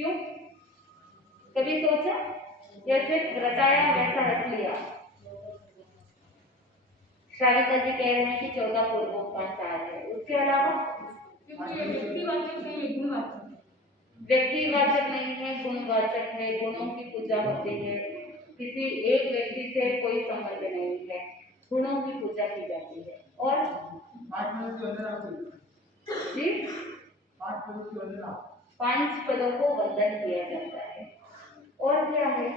क्यों? कभी सोचा या सिर्फ रटाया वैसा रट लिया? श्राविका जी कह रहे हैं कि 14 पूर्वों का सार है। उसके अलावा व्यक्तिवाचक नहीं है, गुणवाचक। व्यक्तिवाचक नहीं है, गुणवाचक है। गुणों की पूजा होती है, किसी एक व्यक्ति से कोई संबंध नहीं है, गुणों की पूजा की जाती है। और जी 5 पदों को वंदन किया जाता है। और क्या है?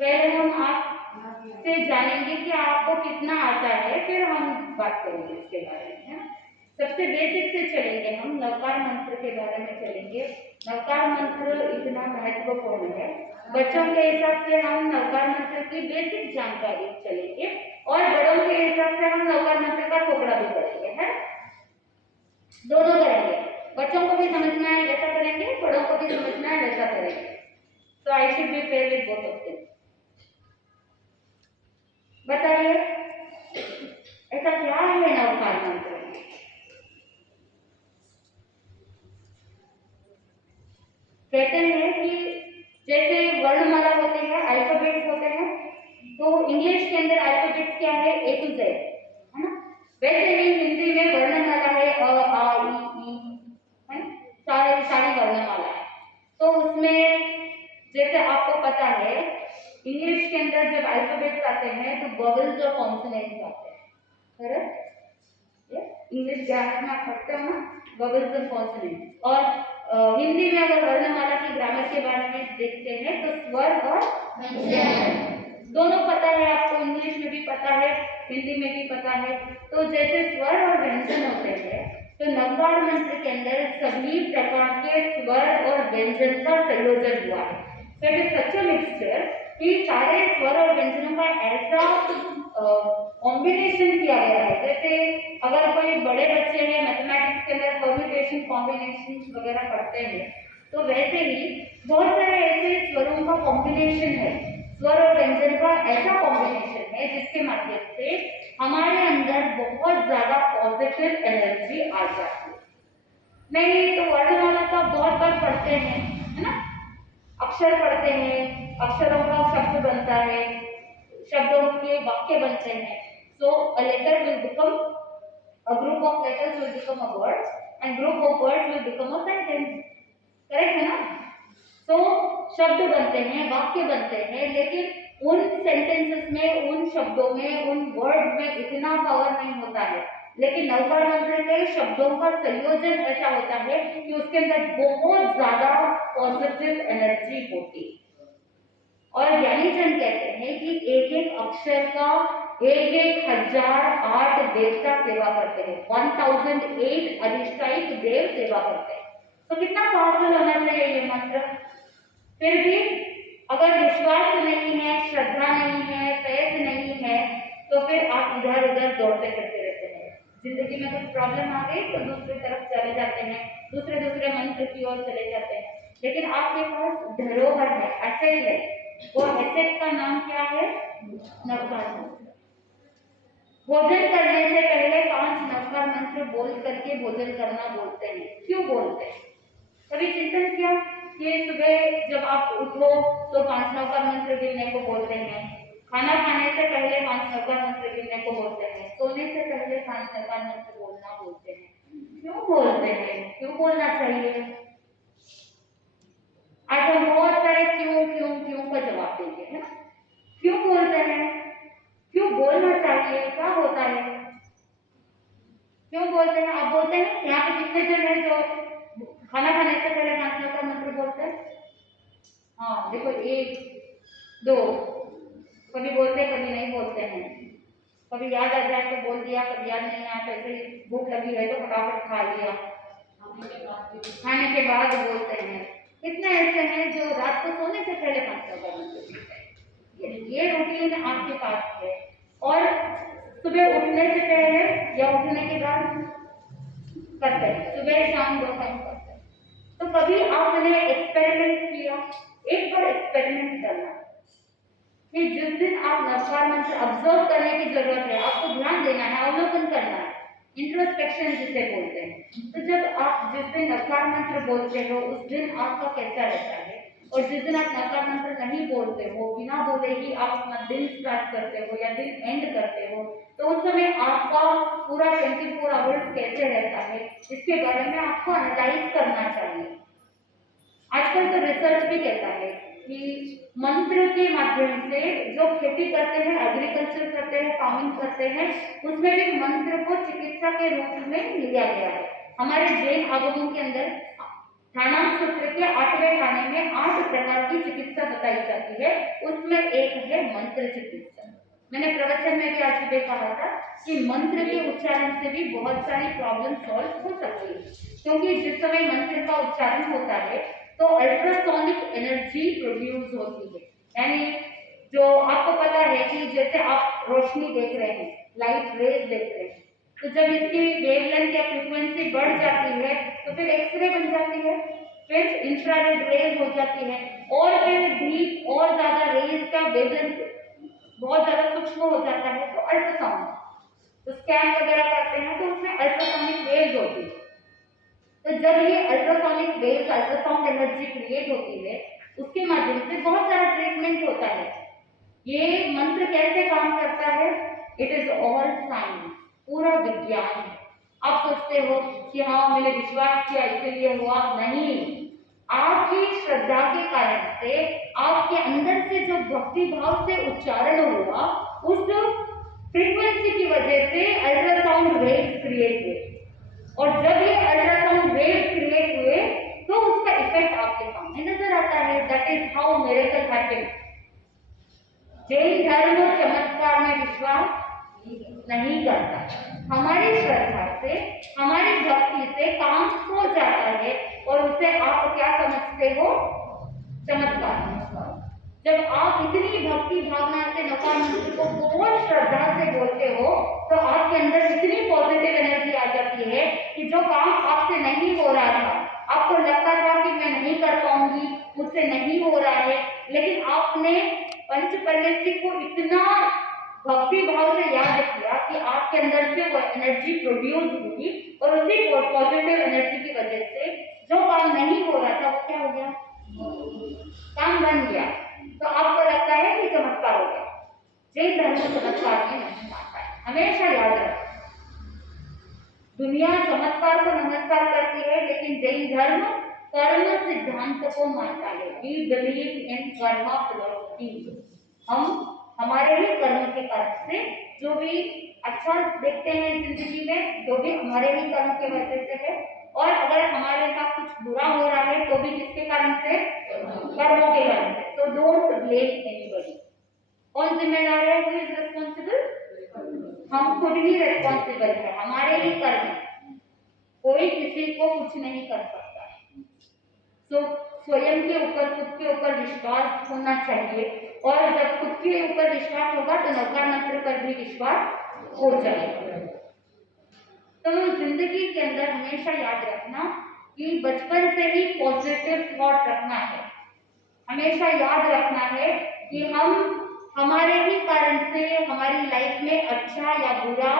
पहले हम आपसे जानेंगे कि आपको कितना आता है, फिर हम बात करेंगे इसके बारे में। सबसे बेसिक से चलेंगे, हम नवकार मंत्र के बारे में चलेंगे। नवकार मंत्र इतना महत्वपूर्ण है, बच्चों के हिसाब से हम नवकार मंत्र की बेसिक जानकारी चलेंगे और बड़ों के हिसाब से हम नवकार मंत्र का टुकड़ा भी करेंगे, है दोनों करेंगे। बच्चों को भी समझना है वैसा करेंगे, बड़ों को भी समझना है वैसा करेंगे। तो I should be fair with both of them. बताइए ऐसा क्या है नवकार मंत्र? कहते हैं कि जैसे वर्णमाला होते हैं, अल्फाबेट्स होते हैं, तो इंग्लिश के अंदर अल्फाबेट्स क्या है? A to Z, है ना? वैसे ही हिंदी में वर्णमाला है अ आ ई है, सारी वर्णमाला है। तो उसमें जैसे आपको पता है इंग्लिश के अंदर जब अल्फाबेट्स आते हैं तो वोवेल्स और कॉन्सोनेंट्स आते हैं, करेक्ट? इंग्लिश ग्रामर में आप पढ़ते हो ना, वोवेल्स और कॉन्सोनेंट्स। और हिंदी में अगर वर्णमाला की ग्रामर के बारे में देखते हैं तो स्वर और व्यंजन दोनों पता है आपको, इंग्लिश में भी पता है, हिंदी में भी पता है। तो जैसे स्वर और व्यंजन होते हैं, तो नवकार मंत्र के अंदर सभी प्रकार के स्वर और व्यंजन का संयोजन हुआ है। तो it is such a mixture कि सारे स्वर और व्यंजनों का ऐसा कॉम्बिनेशन किया गया है। जैसे अगर कोई बड़े बच्चे हैं मैथमेटिक्स के अंदर परम्यूटेशन कॉम्बिनेशन वगैरह पढ़ते हैं, तो वैसे ही बहुत सारे ऐसे स्वरों का कॉम्बिनेशन है, स्वर और व्यंजन का ऐसा कॉम्बिनेशन है जिसके माध्यम से हमारे अंदर बहुत ज्यादा पॉजिटिव एनर्जी आ जाती है। नहीं तो वर्णमाला तो बहुत बार पढ़ते हैं, है ना? अक्षर पढ़ते हैं, अक्षरों का शब्द बनता है, शब्दों के वाक्य बनते हैं। So a letter will become, a group of letters will become a word and group of words will become a sentence, correct है ना? तो शब्द बनते हैं, वाक्य बनते हैं, लेकिन उन सेंटेंसेस में, उन शब्दों में, उन वर्ड्स में इतना पावर नहीं होता है। लेकिन नवकार मंत्र के शब्दों का संयोजन ऐसा होता है कि उसके अंदर बहुत ज्यादा पॉजिटिव एनर्जी होती है। और ज्ञानी जन कहते हैं कि एक एक अक्षर का 1008 देवता सेवा करते हैं, 1008 अधिष्ठायी देव सेवा करते हैं। तो कितना पावरफुल होना चाहिए ये मंत्र। फिर भी अगर विश्वास नहीं है, श्रद्धा नहीं है, फेथ नहीं है, तो फिर आप इधर उधर दौड़ते फिरते रहते हैं। जिंदगी में कुछ प्रॉब्लम आ गई तो दूसरी तरफ चले जाते हैं, दूसरे मंत्र की ओर चले जाते हैं। लेकिन आपके पास धरोहर है, एसेट है, वो एसेट का नाम क्या है? नवकार मंत्र। भोजन करने से पहले 5 नवकार मंत्र बोल करके भोजन करना बोलते हैं। क्यों बोलते हैं? कभी चिंतन किया कि सुबह जब आप उठो तो 5 नवकार मंत्र गिनने को बोलते हैं, खाना खाने से पहले 5 नवकार मंत्र गिनने को बोलते हैं, सोने से पहले 5 नवकार मंत्र बोलना बोलते हैं। क्यों बोलते हैं? क्यों बोलना चाहिए? आज हम बहुत सारे क्यों का जवाब देंगे, है ना? क्यों बोलते हैं, क्यों बोलना चाहिए, क्या होता है, क्यों बोलते हैं? आप बोलते हैं यहाँ पे कितने जन है जो खाना खाने से पहले 5 नवकार मंत्र बोलते हैं? हाँ देखो, 1 2, कभी बोलते हैं कभी नहीं बोलते हैं, कभी याद आ जाए तो बोल दिया, कभी याद नहीं आया तो ऐसे ही भूख लगी है तो फटाफट खा लिया, खाने के बाद बोलते हैं। कितने ऐसे हैं जो रात को सोने से पहले 5 नवकार मंत्र बोलते हैं। ये रूटीन आपके पास है। और सुबह उठने से पहले या उठने के बाद करते हैं, सुबह शाम 2 टाइम करते हैं। तो कभी आपने एक्सपेरिमेंट किया? एक बार एक्सपेरिमेंट करना कि जिस दिन आप नवकार मंत्र ऑब्जर्व करने की जरूरत है, आपको ध्यान देना है, अवलोकन करना है। इंट्रोस्पेक्शन जिसे बोलते हैं। तो जब आप जिस दिन नकार मंत्र बोलते हो उस दिन आपका कैसा रहता है, और जिस दिन आप नकार मंत्र नहीं बोलते हो, बिना बोले ही आप अपना दिन स्टार्ट करते हो या दिन एंड करते हो, तो उस समय आपका पूरा 24 आवर्स कैसे रहता है, इसके बारे में आपको एनालाइज करना चाहिए। आजकल तो रिसर्च भी कहता है कि मंत्र के माध्यम से जो खेती करते हैं, एग्रीकल्चर करते हैं, फार्मिंग करते हैं, उसमें भी मंत्र को चिकित्सा के रूप में लिया गया है। हमारे जैन आगमों के अंदर ठाणाम सूत्र के 8वें खाने में 8 प्रकार की चिकित्सा बताई जाती है, उसमें एक है मंत्र चिकित्सा। मैंने प्रवचन में भी आज सुबह कहा था कि मंत्र के उच्चारण से भी बहुत सारी प्रॉब्लम सॉल्व हो सकती है, क्योंकि जिस समय मंत्र का उच्चारण होता है तो अल्ट्रासोनिक एनर्जी प्रोड्यूस होती है। यानी जो आपको पता है कि जैसे आप रोशनी देख रहे हैं, लाइट रेज देख रहे हैं, तो जब इसकी वेवलेंथ या फ्रीक्वेंसी बढ़ जाती है तो फिर एक्सरे बन जाती है, फिर इंफ्रारेड रेज हो जाती है, और फिर डीप और ज्यादा रेज का वेवलेंथ बहुत ज्यादा सूक्ष्म हो जाता है तो अल्ट्रासाउंड, तो स्कैन वगैरह करते हैं तो उसमें अल्ट्रासोनिक वेव्स होती है। तो जब ये ultrasonic waves, ultrasound energy create होती है, उसके माध्यम से बहुत सारा ट्रीटमेंट होता है। ये मंत्र कैसे काम करता है, इट इज ऑल साइंस, पूरा विज्ञान है। आप सोचते हो कि हाँ मैंने विश्वास किया इसलिए हुआ, नहीं, आपकी श्रद्धा के कारण से, आपके अंदर से जो भक्ति भाव से उच्चारण हुआ, उस फ्रीक्वेंसी की वजह से अल्ट्रासाउंड वेव्स क्रिएट हुए, और जब ये अल्ट्रासाउंड वेव्स क्रिएट हुए तो उसका इफेक्ट आपके सामने नजर आता है। That is how miracle happened. Jain धर्म चमत्कार में विश्वास नहीं करता, हमारी श्रद्धा से, हमारी भक्ति से काम हो जाता है, और उसे आप क्या समझते हो, चमत्कार। जब आप इतनी भक्ति भावना से नकार मंत्र को बहुत श्रद्धा से बोलते हो तो आपके अंदर इतनी पॉजिटिव एनर्जी आ जाती है कि जो काम आपसे नहीं हो रहा था, आपको लगता था कि मैं नहीं कर पाऊंगी, मुझसे नहीं हो रहा है, लेकिन आपने पंचपल्लेश्वरी को इतना भक्ति भाव से याद किया कि आपके अंदर से वो एनर्जी प्रोड्यूस हुई, और उसी पॉजिटिव एनर्जी की वजह से जो काम नहीं हो रहा था वो क्या हो गया, काम बन गया। तो आपको लगता है कि चमत्कार हो गया। जैन धर्म चमत्कार में नहीं मानता है, हमेशा याद रखना। दुनिया चमत्कार को नमस्कार करती है, लेकिन जैन धर्म कर्म सिद्धांत को मानता है। वी बिलीव इन कर्म फिलॉसफी। हम हमारे ही कर्म के कारण से जो भी अच्छा देखते हैं जिंदगी में, जो भी हमारे ही कर्म के वजह से है, और अगर हमारे साथ कुछ बुरा हो रहा है तो भी किसके कारण से, कर्मों के कारण से। तो डोंट ब्लेम एनीबॉडी। कौन जिम्मेदार है, हु इज रिस्पांसिबल, हम खुद ही रिस्पांसिबल है, हमारे ही कर्म है, कोई किसी को कुछ नहीं कर सकता है। तो स्वयं के ऊपर, खुद के ऊपर विश्वास होना चाहिए, और जब खुद के ऊपर विश्वास होगा तो नकार मंत्र पर भी विश्वास हो जाएगा। तो जिंदगी के अंदर हमेशा याद रखना कि बचपन से ही पॉजिटिव थॉट रखना है, हमेशा याद रखना है कि हम हमारे ही कारण से हमारी लाइफ में अच्छा या बुरा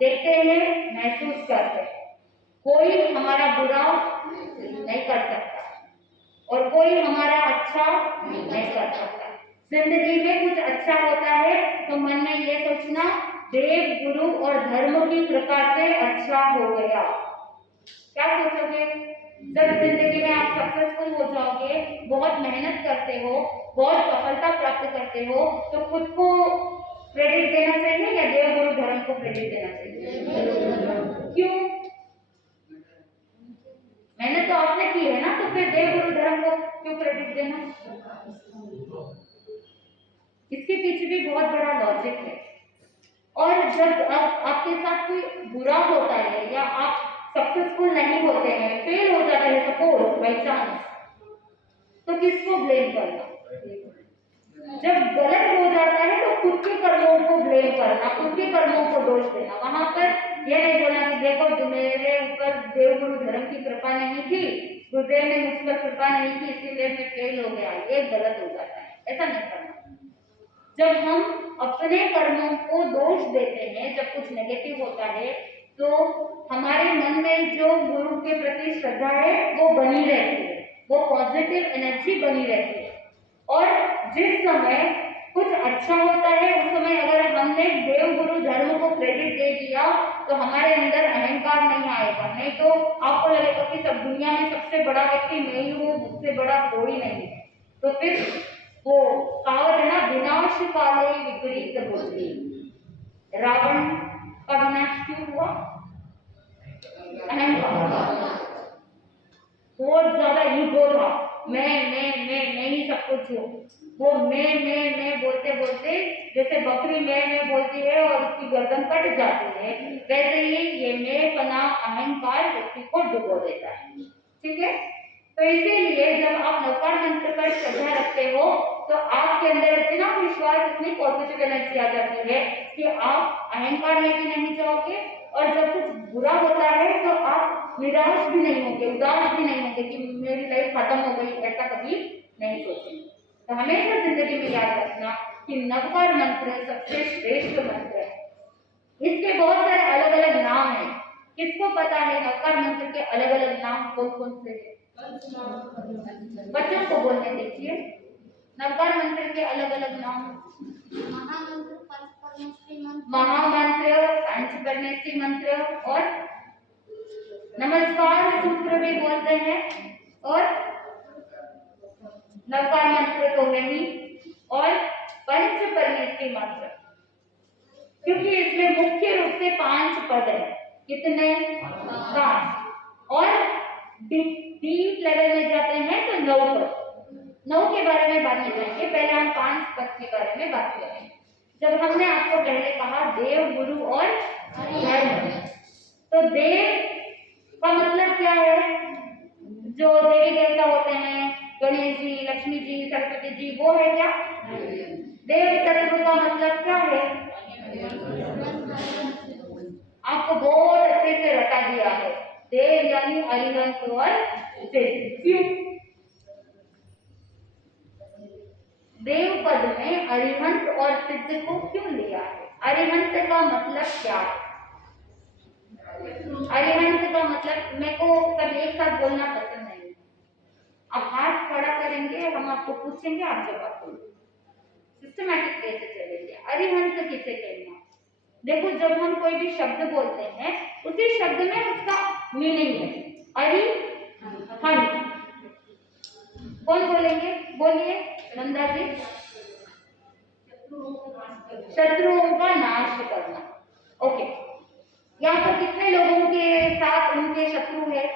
देखते हैं, महसूस करते हैं। कोई हमारा बुरा नहीं कर सकता और कोई हमारा अच्छा नहीं कर सकता। जिंदगी में कुछ अच्छा होता है तो मन में ये सोचना, देव, गुरु और धर्म की कृपा से अच्छा हो गया। क्या सोचोगे? जब जिंदगी में आप सक्सेसफुल हो जाओगे, बहुत मेहनत करते हो, बहुत सफलता प्राप्त करते हो, तो खुद को क्रेडिट देना चाहिए या देव, गुरु, धर्म को क्रेडिट देना चाहिए? क्यों? मेहनत तो आपने की है ना, तो फिर देव, गुरु, धर्म को क्यों क्रेडिट देना? इसके पीछे भी बहुत बड़ा लॉजिक है। और जब आपके साथ कोई बुरा होता है या आप सक्सेसफुल नहीं होते हैं, फेल हो जाते हैं सपोज बाई चांस, तो किसको ब्लेम करना? जब गलत हो जाता है तो खुद के कर्मों को ब्लेम करना, खुद के कर्मों को दोष देना। वहां पर यह नहीं बोलना कि देखो मेरे ऊपर देव, गुरु, धर्म की कृपा नहीं थी, गुरुदेव ने मुझ पर कृपा नहीं की इसीलिए मैं फेल हो गया, ये गलत हो जाता है। ऐसा नहीं करना। जब हम अपने कर्मों को दोष देते हैं, जब कुछ नेगेटिव होता है तो हमारे मन में जो गुरु के प्रति श्रद्धा है वो बनी रहती है, वो पॉजिटिव एनर्जी बनी रहती है। और जिस समय कुछ अच्छा होता है उस समय अगर हमने देव गुरु धर्म को क्रेडिट दे दिया तो हमारे अंदर अहंकार नहीं आएगा, नहीं तो आपको लगेगा कि सब दुनिया में सबसे बड़ा व्यक्ति मैं ही हूँ, मुझसे बड़ा कोई नहीं है। तो फिर वो कहावत है ना, विनाश काले विपरीत बुद्धि। रावण का विनाश क्यों हुआ? अहंकार, बहुत ज्यादा ईगो था, मैं ही सब कुछ हूँ। वो मैं बोलते बोलते जैसे बकरी मैं बोलती है और उसकी गर्दन कट जाती है, वैसे ही ये मैं पना अहंकार व्यक्ति को डुबो देता है। ठीक है, तो इसीलिए जब आप नवकार मंत्र पर श्रद्धा रखते हो तो आपके अंदर इतना विश्वास, इतनी पॉजिटिव एनर्जी आ जाती है कि आप अहंकार में भी नहीं जाओगे और जब कुछ बुरा होता है तो आप निराश भी नहीं होंगे, उदास भी नहीं होंगे कि मेरी लाइफ खत्म हो गई, ऐसा कभी नहीं सोचेंगे। तो हमेशा जिंदगी में याद रखना कि नवकार मंत्र सबसे श्रेष्ठ मंत्र है। इसके बहुत सारे अलग अलग नाम हैं। किसको पता है नवकार मंत्र के अलग अलग नाम कौन कौन से हैं? बच्चों को बोलने देखिए नवकार मंत्र के अलग अलग नाम। महामंत्र, पंचपरमेष्ठी मंत्र और नमस्कार सूत्र भी बोलते हैं, और नवकार मंत्र तो है ही, और पंचपरमेष्ठी मंत्र, क्योंकि इसमें मुख्य रूप से 5 पद है। कितने? 5। और डीप लेवल में जाते हैं तो 9 पद। 9 के बारे में बात नहीं करेंगे, पहले हम 5 पद के बारे में बात करेंगे। जब हमने आपको पहले कहा देव, गुरु और धर्म, तो देव का मतलब क्या है? जो देवी देवता होते हैं, गणेश जी, लक्ष्मी जी, सरस्वती जी, वो है क्या? देव तत्व का मतलब क्या है? आपको बहुत अच्छे से रटा दिया है। देव यानी अरिहंत और सिद्ध। क्यों? देव पद में अरिहंत और सिद्ध को क्यों लिया है? अरिहंत का मतलब क्या है? अरिहंत का मतलब, मेरे को सब एक साथ बोलना पसंद नहीं। आप हाथ खड़ा करेंगे, हम आपको पूछेंगे, आप जवाब देंगे, सिस्टमैटिक वे से चलेंगे। अरिहंत किसे कहना? देखो, जब हम कोई भी शब्द बोलते हैं उसी शब्द में उसका मीनिंग है। अरिहंत कौन बोलेंगे? बोलिए नंदा जी। शत्रुओं का नाश करना। ओके, यहाँ पर कितने लोगों के साथ उनके शत्रु है?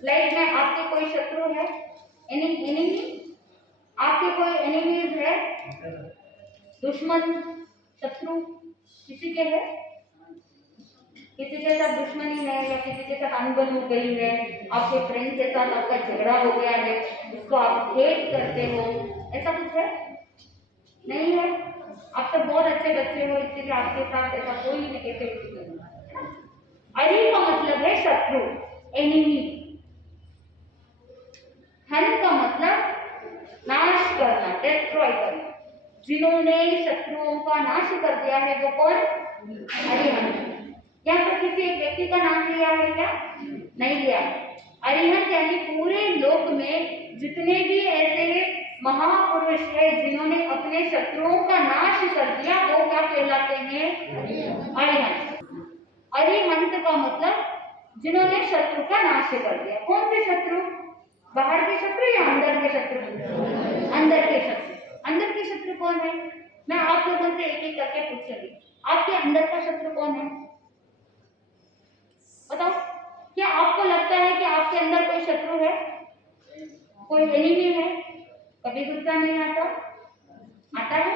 लाइफ में आपके कोई शत्रु है? एनिमी? आपके कोई एनिमीज है? दुश्मन, शत्रु किसी के है? किसी के साथ दुश्मनी है या किसी के साथ अनबन हो गई है, आपके फ्रेंड के साथ आपका झगड़ा हो गया है, उसको आप हेट करते हो, ऐसा कुछ है? नहीं है? आप सब बहुत अच्छे बच्चे हो, इसलिए आपके साथ ऐसा कोई नेगेटिविटी नहीं है। अरि का मतलब है शत्रु, एनिमी। हन का मतलब नाश करना, डिस्ट्रॉय करना। जिन्होंने शत्रुओं का नाश कर दिया है वो कौन? अरिहंत। यहाँ पर किसी एक व्यक्ति का नाम लिया है क्या? नहीं लिया। अरिहंत यानी पूरे लोक में जितने भी ऐसे महापुरुष है जिन्होंने अपने शत्रुओं का नाश कर दिया, वो क्या कहलाते हैं? अरिहंत। अरिहंत का मतलब जिन्होंने शत्रु का नाश कर दिया। कौन से शत्रु? बाहर के शत्रु या अंदर के शत्रु? अंदर के शत्रु। अंदर के शत्रु कौन है? मैं आप लोगों से एक एक करके पूछूंगी, आपके अंदर का शत्रु कौन है? बताओ, क्या आपको लगता है कि आपके अंदर कोई शत्रु है, कोई एनिमी है? कभी गुस्सा नहीं आता? आता है?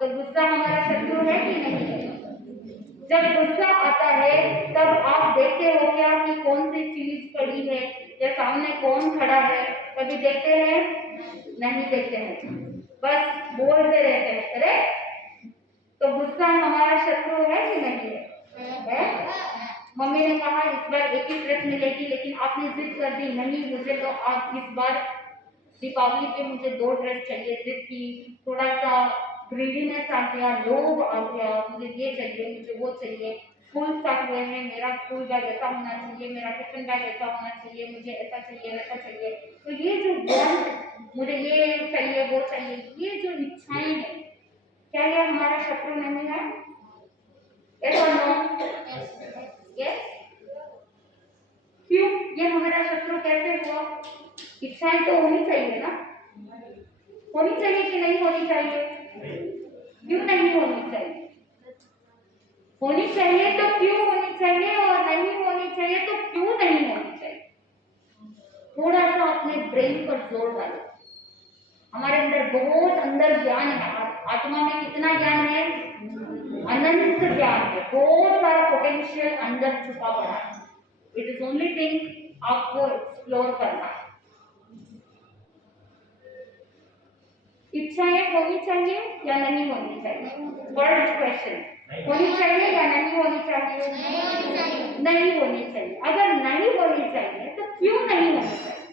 तो गुस्सा हमारा शत्रु है कि नहीं है? जब गुस्सा आता है तब आप देखते हो क्या कि कौन सी चीज पड़ी है या सामने कौन खड़ा है? कभी देखते हैं? नहीं देखते हैं, बस बोलते रहते हैं। करेक्ट? तो गुस्सा हमारा शत्रु है कि नहीं है? मम्मी ने कहा इस बार एक ही ड्रेस मिलेगी, लेकिन आपने जिद कर दी, नहीं मुझे तो आप इस बार दीपावली पे मुझे 2 ड्रेस चाहिए। जिद की, थोड़ा सा ग्रीडीनेस आ गया, लोभ आ गया, मुझे ये चाहिए, मुझे वो चाहिए। स्कूल स्टार्ट हुए हैं, मेरा स्कूल बैग ऐसा होना चाहिए, मेरा टिफिन बैग ऐसा होना चाहिए, मुझे ऐसा चाहिए वैसा चाहिए। तो ये जो वांट, मुझे ये चाहिए वो चाहिए, ये जो इच्छाएं हैं, क्या ये हमारा शत्रु नहीं है? Yes or no? Yes? क्यों ये हमारा शत्रु कैसे हुआ? इच्छाएं तो होनी चाहिए ना, होनी चाहिए कि नहीं होनी चाहिए? क्यों नहीं होनी चाहिए? होनी चाहिए तो क्यों होनी चाहिए, और नहीं होनी चाहिए तो क्यों नहीं होनी चाहिए? थोड़ा सा अपने ब्रेन पर जोर डालो। हमारे अंदर बहुत अंदर ज्ञान है, आत्मा में कितना ज्ञान है? अनंत ज्ञान है, बहुत सारा पोटेंशियल अंदर छुपा पड़ा है। इट इज ओनली थिंग आपको एक्सप्लोर करना है। इच्छाएं होनी चाहिए या नहीं होनी चाहिए? फर्स्ट क्वेश्चन, होनी चाहिए या नहीं होनी चाहिए? नहीं होनी चाहिए। अगर नहीं होनी चाहिए तो क्यों नहीं होनी चाहिए?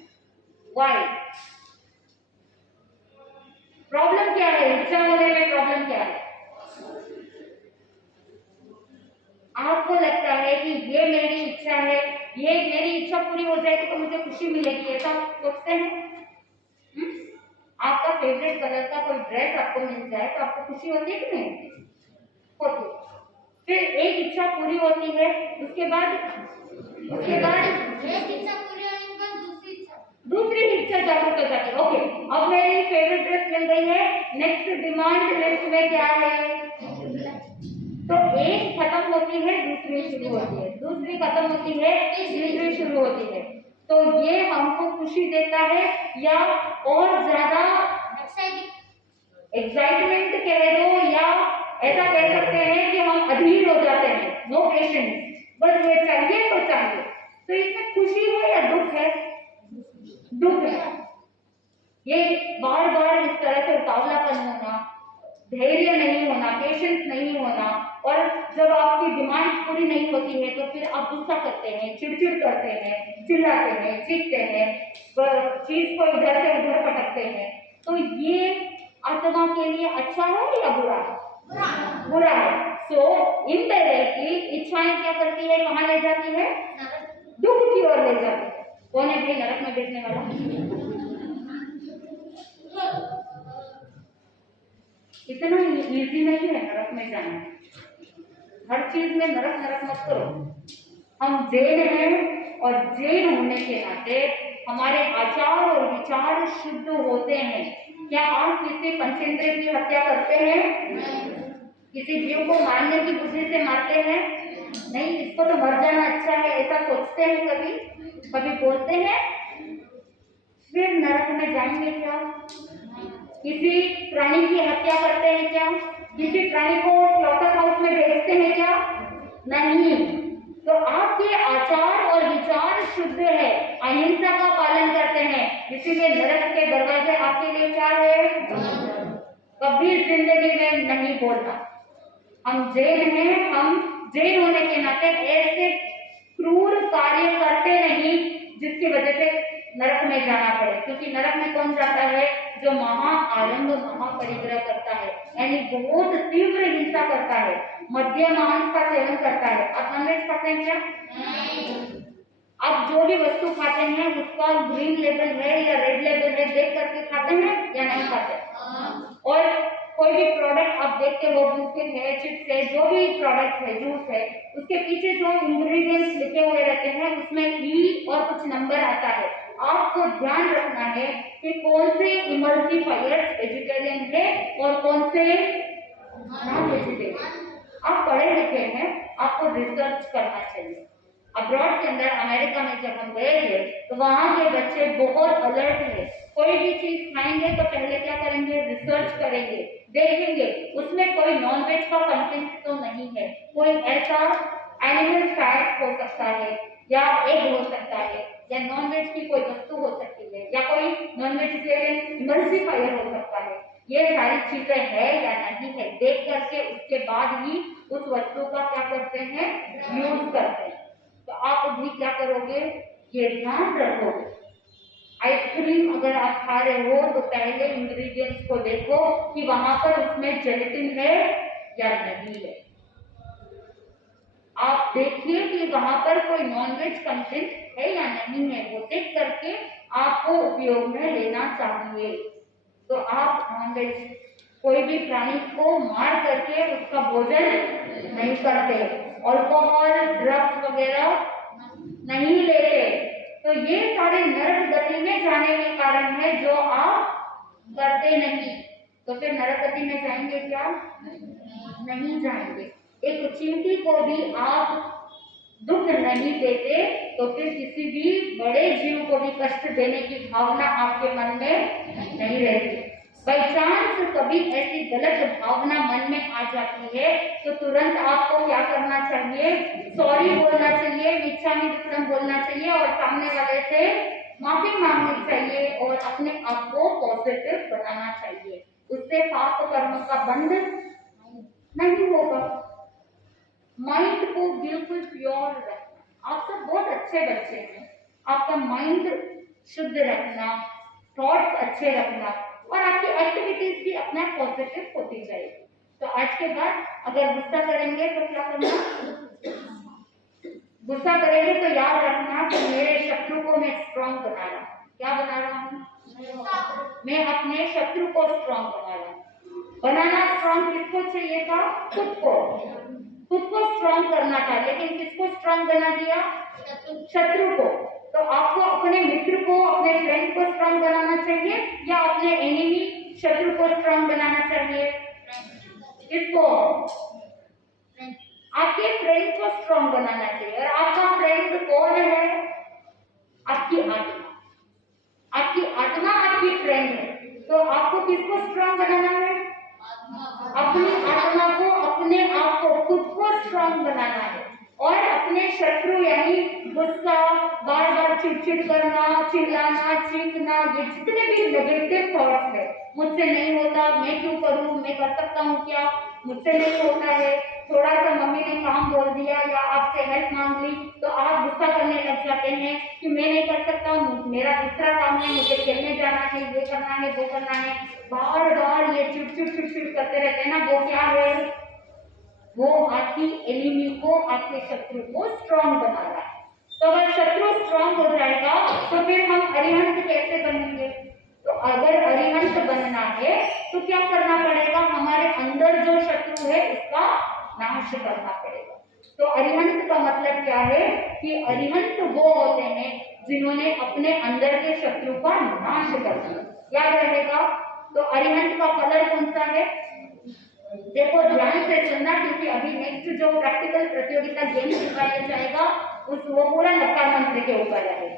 वाई? प्रॉब्लम क्या है? इच्छा होने में प्रॉब्लम क्या है? आपको लगता है कि ये मेरी इच्छा है, ये मेरी इच्छा पूरी हो जाएगी तो मुझे खुशी मिलेगी, ऐसा सोचते हैं? आपका फेवरेट कलर का कोई ड्रेस आपको मिल जाए तो आपको खुशी होती है कि नहीं होती? फिर एक इच्छा पूरी होती है, उसके बाद एक इच्छा पूरी होने के बाद दूसरी इच्छा जागृत हो जाती है। ओके, अब मेरी फेवरेट ड्रेस मिल गई है, नेक्स्ट डिमांड लिस्ट में क्या है? तो एक खत्म होती है, दूसरी शुरू होती है, दूसरी खत्म होती है, तीसरी शुरू होती है। तो ये हमको खुशी देता है या और ज्यादा एक्साइटमेंट कह दो, या ऐसा कह सकते हैं कि हम अधीर हो जाते हैं, नो पेशेंस, बस ये चाहिए तो चाहिए। तो इसमें खुशी है या दुख है? दुख है। ये बार बार इस तरह से उतावलापन होना, धैर्य नहीं होना, पेशेंस नहीं होना, और जब आपकी डिमांड पूरी नहीं होती है तो फिर आप गुस्सा करते हैं, चिड़चिड़ करते हैं, चिल्लाते हैं, चीखते हैं, चीज को इधर से उधर पटकते हैं। तो ये आत्मा के लिए अच्छा है या बुरा है? बुरा है। सो इनडायरेक्टली इच्छाएं क्या करती है, कहाँ ले जाती है? दुख की ओर ले जाती है। कौन है भाई नरक में भेजने वाला? इतना इजी नहीं है नरक में जाना। हर चीज में नरक नरक मत करो। हम जैन हैं और जैन होने के नाते हमारे आचार और विचार शुद्ध होते हैं। क्या आप किसी पंचेंद्रिय की हत्या करते हैं? किसी जीव को मारने की बुद्धि से मारते हैं? नहीं, इसको तो मर जाना अच्छा है ऐसा सोचते हैं कभी? कभी बोलते हैं? फिर नरक में जाएंगे क्या? किसी प्राणी की हत्या करते हैं क्या? किसी प्राणी को स्लॉटर हाउस में भेजते हैं क्या? नहीं। तो आपके आचार और विचार शुद्ध है, अहिंसा का पालन करते हैं, इसीलिए नरक के दरवाजे आपके लिए क्या है? कभी जिंदगी में नहीं बोलना। हम जैन हैं, हम जैन होने के नाते ऐसे क्रूर कार्य करते नहीं जिसकी वजह से नरक में जाना पड़े। क्योंकि नरक में कौन जाता है? जो महाआरंभ महापरिग्रह करता है, यानी बहुत तीव्र हिंसा करता है, मध्य मांस का सेवन करता है। आप नॉनवेज खाते हैं क्या? आप जो भी वस्तु खाते हैं उसका ग्रीन लेबल है या रेड लेबल है देख करके खाते हैं या नहीं खाते? और कोई भी प्रोडक्ट आप देखते हो, बिस्किट है, चिप्स है, जो भी प्रोडक्ट है, जूस है, उसके पीछे जो इंग्रेडिएंट्स लिखे हुए रहते हैं उसमें ई और कुछ नंबर आता है। आपको ध्यान रखना है कि कौन से इमल्सिफायर्स वेजिटेरियन है और कौन से नॉन वेजिटेरियन। आप पढ़े लिखे हैं, आपको रिसर्च करना चाहिए। अब्रॉड के अंदर अमेरिका में जब हम गए थे तो वहाँ के बच्चे बहुत अलर्ट है। कोई भी चीज खाएंगे तो पहले क्या करेंगे? रिसर्च करेंगे, देखेंगे उसमें कोई नॉनवेज का कंटेंट तो नहीं है, कोई ऐसा एनिमल फैट हो सकता है या एग हो सकता है या नॉनवेज की कोई वस्तु हो सकती है या कोई नॉन वेजिटेरियन इमल्सिफायर हो सकता है। ये सारी चीजें है या नहीं है देख करके उसके बाद ही उस वस्तु का क्या करते हैं? यूज करते हैं। तो आप भी क्या करोगे? ये ध्यान रखोगे। आइसक्रीम अगर आप खा रहे हो तो पहले इंग्रेडिएंट्स को देखो कि वहां पर उसमें जेलेटिन है या नहीं है। आप देखिए कि वहां पर कोई नॉनवेज कंटेंट है या नहीं है, वो देख करके आपको उपयोग में लेना चाहिए। तो आप नॉनवेज कोई भी प्राणी को मार करके उसका भोजन नहीं करते, अल्कोहल ड्रग्स वगैरह नहीं लेते। तो ये सारे नरक गति में जाने के कारण है जो आप करते नहीं। तो फिर नरक गति में जाएंगे क्या? नहीं जाएंगे। एक चींटी को भी आप दुख नहीं देते तो फिर किसी भी बड़े जीव को भी कष्ट देने की भावना आपके मन में नहीं रहती। बाई चांस कभी ऐसी गलत भावना मन में आ जाती है तो तुरंत आपको क्या करना चाहिए? सॉरी बोलना चाहिए, मिच्छामि दुक्कडम बोलना चाहिए और सामने वाले से माफी मांगनी चाहिए और अपने आप को पॉजिटिव बनाना चाहिए। उससे पाप कर्म का बंध नहीं होगा। माइंड को बिल्कुल प्योर रखना। आप सब बहुत अच्छे बच्चे हैं, आपका माइंड शुद्ध रखना, थॉट्स अच्छे रखना और आपकी एक्टिविटीज भी अपना पॉजिटिव होती जाएगी। तो आज के बाद अगर गुस्सा करेंगे तो क्या करना? गुस्सा करेंगे तो याद रखना कि मेरे शत्रु को मैं स्ट्रांग बना रहा हूँ। क्या बना रहा हूँ? मैं अपने शत्रु को स्ट्रांग बना रहा हूँ। बनाना स्ट्रांग किसको चाहिए था? खुद को। खुद को स्ट्रांग करना था, लेकिन किसको स्ट्रांग बना दिया? शत्रु को। तो आपको अपने मित्र को, अपने फ्रेंड को स्ट्रांग बनाना चाहिए या अपने एनिमी शत्रु को स्ट्रांग बनाना चाहिए? किसको? आपके फ्रेंड को स्ट्रांग बनाना चाहिए। और आपका फ्रेंड कौन है? आपकी आत्मा। आपकी आत्मा आपकी फ्रेंड है। तो आपको किसको स्ट्रांग बनाना है? अपनी आत्मा को, अपने आप को, खुद को स्ट्रांग बनाना है। और अपने शत्रु यानी गुस्सा, बार बार चिड़चिड़ करना, चिल्लाना, चीखना, ये जितने भी नेगेटिव थॉट्स है, मुझसे नहीं होता, मैं क्यों करूं, मैं कर सकता हूं क्या, मुझसे नहीं होता है, थोड़ा सा मम्मी ने काम बोल दिया या आपसे हेल्प मांग ली तो आप गुस्सा करने लग जाते हैं कि मैं नहीं कर सकता हूँ, मेरा दूसरा काम है, मुझे खेलने जाना है, ये करना है, वो करना है। बार बार ये चिड़चिड़ चिड़चिड़ करते रहते हैं ना, वो क्या है? वो आपकी एनिमी को, आपके शत्रु को स्ट्रांग बना रहा है। तो अगर शत्रु स्ट्रांग हो जाएगा तो फिर हम अरिहंत कैसे बनेंगे? तो अगर अरिहंत बनना है तो क्या करना पड़ेगा? हमारे अंदर जो शत्रु है उसका नाश करना पड़ेगा। तो अरिहंत का मतलब क्या है? कि अरिहंत वो होते हैं जिन्होंने अपने अंदर के शत्रु का नाश कर दिया। याद रहेगा। तो अरिहंत का कलर कौन सा है? देखो ध्यान से सुनना, क्योंकि अभी नेक्स्ट जो प्रैक्टिकल प्रतियोगिता गेम सिखाया जाएगा वो पूरा नवकार मंत्र के ऊपर है।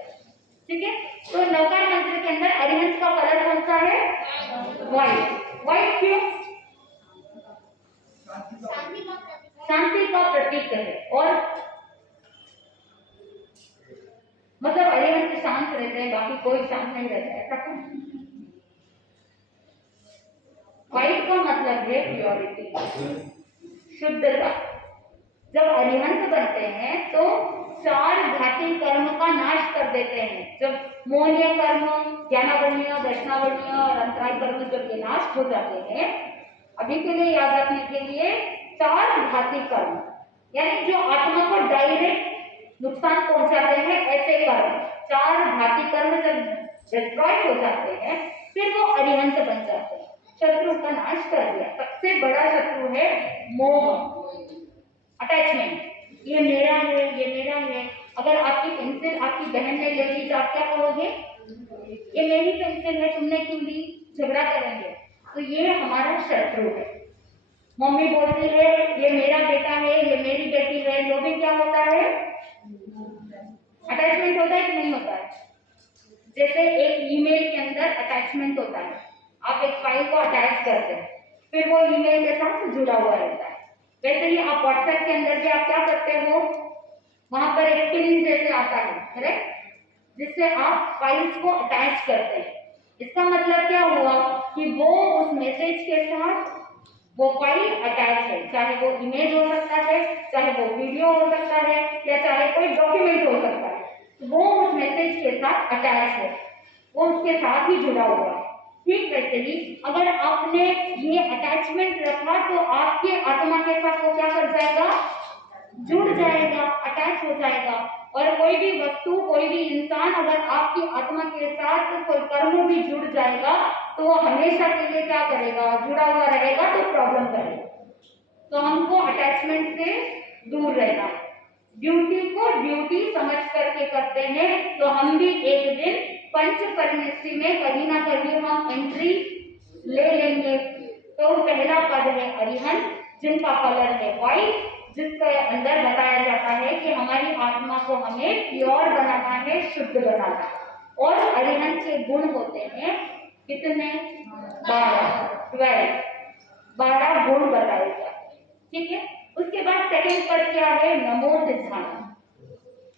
ठीक है। तो नवकार मंत्र के अंदर अरिहंत का कलर कौन सा है? व्हाइट। व्हाइट क्यों? शांति का प्रतीक है। और मतलब अरिहंत शांत रहते हैं, बाकी कोई शांत नहीं रहता है, ऐसा क्यों? व्हाइट का मतलब है प्योरिटी, शुद्धता। जब अरिहंत बनते हैं तो 4 घाती कर्म का नाश कर देते हैं। जब मोहनीय कर्म, ज्ञानावर्णीय, दर्शनावर्णीय और अंतराय कर्म जब ये नाश हो जाते हैं, अभी के लिए याद रखने के लिए 4 घाती कर्म यानी जो आत्मा को डायरेक्ट नुकसान पहुंचाते हैं, ऐसे कर्म 4 घाती कर्म जब डिस्ट्रॉय हो जाते हैं फिर वो अरिहंत बन जाते हैं। शत्रु का नाश कर दिया। सबसे बड़ा शत्रु है मोह, अटैचमेंट। ये मेरा है, ये मेरा है। अगर आपकी पेंसिल आपकी बहन ने ले ली तो आप क्या करोगे? ये मेरी पेंसिल है, तुमने क्यों ली? झगड़ा करेंगे। तो ये हमारा शत्रु है। मम्मी बोलती है ये मेरा बेटा है, ये मेरी बेटी है, तो भी क्या होता है? अटैचमेंट होता है कि नहीं होता है? जैसे एक ईमेल के अंदर अटैचमेंट होता है, आप एक फाइल को अटैच करते हैं, फिर वो ईमेल के साथ जुड़ा हुआ रहता है। वैसे ही आप व्हाट्सएप के अंदर भी आप क्या करते हो? वहां पर एक पिन जैसे आता है, करेक्ट, जिससे आप फाइल्स को अटैच करते हैं। इसका मतलब क्या हुआ कि वो उस मैसेज के साथ वो फाइल अटैच है, चाहे वो इमेज हो सकता है, चाहे वो वीडियो हो सकता है, या चाहे कोई डॉक्यूमेंट हो सकता है। वो उस मैसेज के साथ अटैच है, वो उसके साथ ही जुड़ा हुआ है। ठीक वैसे ही अगर आपने ये अटैचमेंट रखा तो आपके आत्मा के साथ वो क्या कर जाएगा? जुड़ जाएगा, अटैच हो जाएगा। और कोई भी वस्तु, कोई भी इंसान अगर आपकी आत्मा के साथ कोई कर्म भी जुड़ जाएगा तो वो हमेशा के लिए क्या करेगा, जुड़ा हुआ रहेगा, तो प्रॉब्लम करेगा। तो हमको अटैचमेंट से दूर रहना है। ड्यूटी को ड्यूटी समझ करके करते हैं तो हम भी एक दिन पंच परमेष्टि में कहीं ना कहीं हम एंट्री ले लेंगे। तो पहला पद है अरिहंत, जिनका कलर है व्हाइट, जिसके अंदर बताया जाता है कि हमारी आत्मा को हमें प्योर बनाना है, शुद्ध बनाना है। और अरिहंत के गुण होते हैं कितने, 12 गुण बताए जाते हैं। ठीक है। उसके बाद सेकंड पद क्या है, नमो सिद्धांत।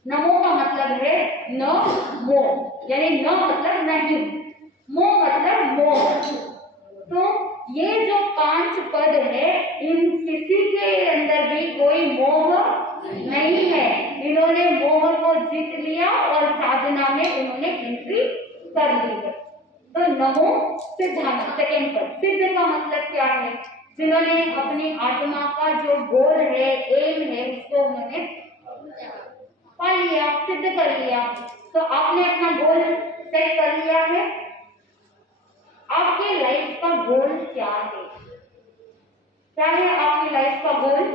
नमो का मतलब है न मो, यानी न मतलब नहीं, मो मतलब मोह। तो ये जो 5 पद है, इन किसी के अंदर भी कोई मोह नहीं है। इन्होंने मोह को जीत लिया और साधना में इन्होंने एंट्री कर ली है। तो नमो सिद्धांत सेकंड पद। सिद्ध का मतलब क्या है, जिन्होंने अपनी आत्मा का जो गोल है, एम है, उसको उन्होंने पा लिया, सिद्ध कर लिया। तो आपने अपना गोल सेट कर लिया है। आपके लाइफ का गोल क्या है, क्या है आपकी लाइफ का गोल?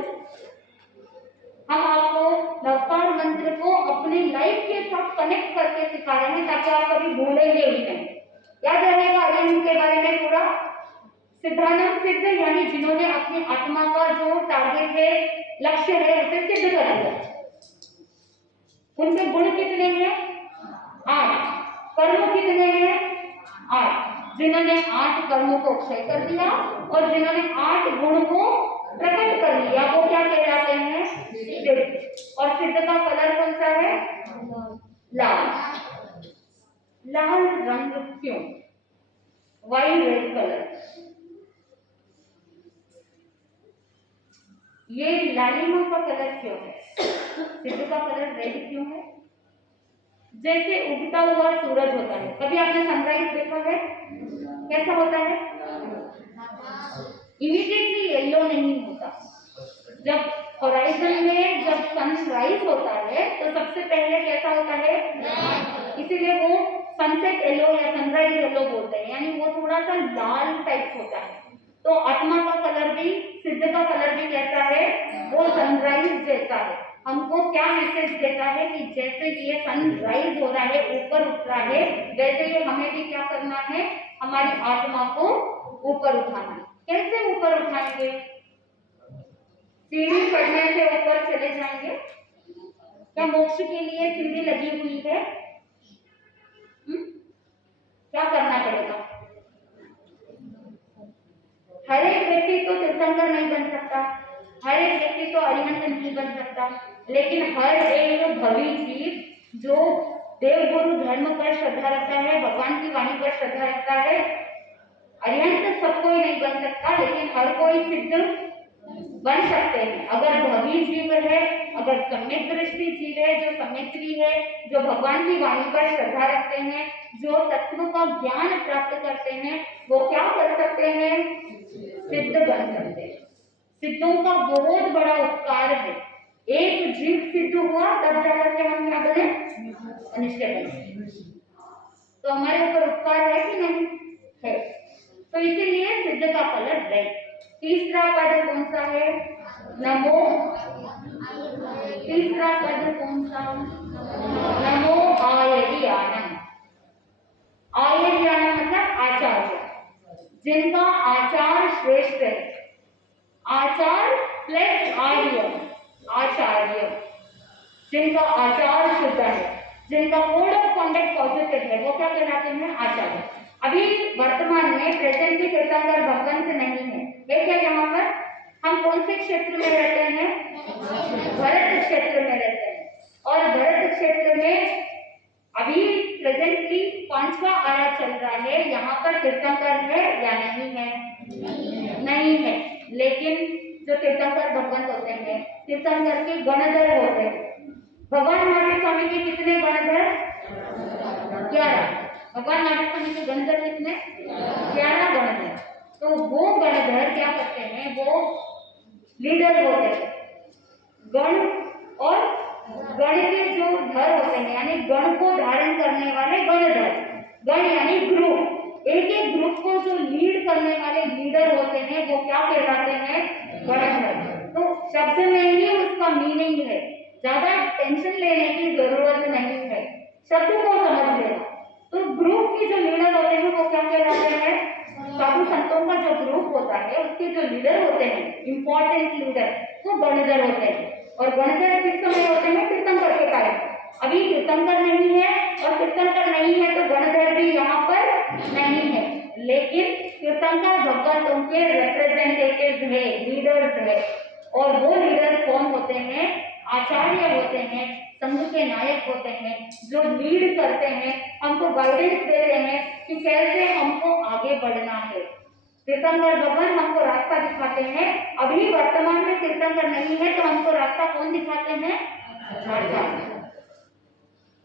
हम आपको नवकार मंत्र को अपनी लाइफ के साथ कनेक्ट करके सिखा रहे हैं ताकि आप कभी भूलेंगे ही नहीं। याद रहेगा अरिहंत के बारे में पूरा। सिद्धानम सिद्ध यानी जिन्होंने अपनी आत्मा का जो टारगेट है, लक्ष्य है, उसे सिद्ध कर लिया। उनके गुण कितने हैं, 8। कर्म कितने हैं, 8। जिन्होंने 8 कर्मों को क्षय कर दिया और जिन्होंने 8 गुण को प्रकट कर लिया, वो क्या कहलाते हैं, सिद्ध। और सिद्ध का कलर कौन सा है, लाल। लाल रंग क्यों, वाई रेड कलर, ये लालिमा का कलर क्यों है, सिद्ध का कलर रेड क्यों है? जैसे उगता हुआ सूरज होता है, कभी आपने सनराइज देखा है, कैसा होता है, इमीडिएटली येलो नहीं होता। जब होराइजन में जब सनराइज होता है तो सबसे पहले कैसा होता है, इसीलिए वो सनसेट येलो या सनराइज येलो बोलते हैं, यानी वो थोड़ा सा लाल टाइप होता है। तो आत्मा का कलर भी, सिद्ध का कलर भी कैसा है, वो सनराइज जैसा है। हमको क्या मैसेज देता है कि जैसे ये सनराइज हो रहा है, ऊपर उठ रहा है, वैसे ही हमें भी क्या करना है, हमारी आत्मा को ऊपर उठाना है। कैसे ऊपर उठाएंगे, सीढ़ी चढ़ने से ऊपर चले जाएंगे क्या, मोक्ष के लिए सीढ़ी लगी हुई है, क्या करना पड़ेगा? हर एक व्यक्ति तो तीर्थंकर नहीं बन सकता, हर एक व्यक्ति तो अरिहंत नहीं बन सकता, लेकिन हर एक भवी जीव जो देव गुरु धर्म पर श्रद्धा रखता है, भगवान की वाणी पर श्रद्धा रखता है, अरिहंत सब कोई नहीं बन सकता, लेकिन हर कोई सिद्ध बन सकते हैं। अगर भवी जीव है, अगर सम्यक दृष्टि जीव है, जो सम्यक्त्री है, जो भगवान की वाणी पर श्रद्धा रखते हैं, जो तत्व का ज्ञान प्राप्त करते हैं, वो क्या कर सकते हैं, सिद्ध बन सकते हैं। सिद्धों का बहुत बड़ा उपकार है। एक जीव सिद्ध हुआ तब जाकर के हम क्या बने, अनिष्ट बने। तो हमारे ऊपर उपकार है कि नहीं है, तो इसीलिए सिद्ध का कलर रेड। तीसरा पद कौन सा है, नमो। तीसरा पद कौन सा, नमो आयर्याणम। आयर्याणम मतलब आचार्य, जिनका आचार श्रेष्ठ है। आचार प्लस आर्य, आचार्य, जिनका आचार शुद्ध है, जिनका कोड ऑफ कॉन्डक्ट पॉजिटिव है, वो क्या कहलाते हैं, आचार्य। अभी वर्तमान में प्रेजेंट की तीर्थंकर भगवंत नहीं है, क्या यहाँ पर हम कौन से क्षेत्र में रहते हैं, भरत क्षेत्र में रहते हैं। और भरत क्षेत्र में अभी प्रेजेंटली 5वां आरा चल रहा है, यहाँ पर तीर्थंकर है या नहीं है, नहीं है। लेकिन जो तीर्थंकर भगवंत होते हैं, तीर्थंकर के गणधर होते हैं। भगवान नाट्य स्वामी के कितने गणधर, 11। भगवान नाट्य स्वामी के गणधर कितने, 11 गणधर। तो वो गणधर क्या करते हैं, वो लीडर होते हैं। गण और गण के जो धर होते हैं यानी गण को धारण करने वाले गणधर, गण यानी ग्रुप, एक एक ग्रुप को जो लीड करने वाले लीडर होते हैं वो क्या कहलाते हैं, गणधर। तो शब्द में ही उसका मीनिंग है, ज्यादा टेंशन लेने की जरूरत नहीं है, शब्द को समझ लेना। तो ग्रुप के जो लीडर होते हैं वो क्या कहलाते हैं, साधु संतों का जो ग्रुप होता है उसके जो लीडर होते हैं, इंपॉर्टेंट लीडर, वो गणधर होते हैं। और गणधर किस समय होते हैं, तीर्थंकर के टाइम। अभी तीर्थंकर नहीं है और तीर्थंकर नहीं है तो गणधर भी यहाँ पर नहीं है, लेकिन तीर्थंकर भगवतों के रिप्रेजेंटेटिव है, लीडर्स है। और वो लीडर्स कौन होते हैं, आचार्य होते हैं, संघ के नायक होते हैं, जो लीड करते हैं, हमको गाइडेंस देते हैं कि कैसे हमको आगे बढ़ना है। तीर्थंकर भगवान हमको रास्ता दिखाते हैं। अभी वर्तमान में तीर्थंकर नहीं है तो हमको रास्ता कौन दिखाते हैं, आचार्य।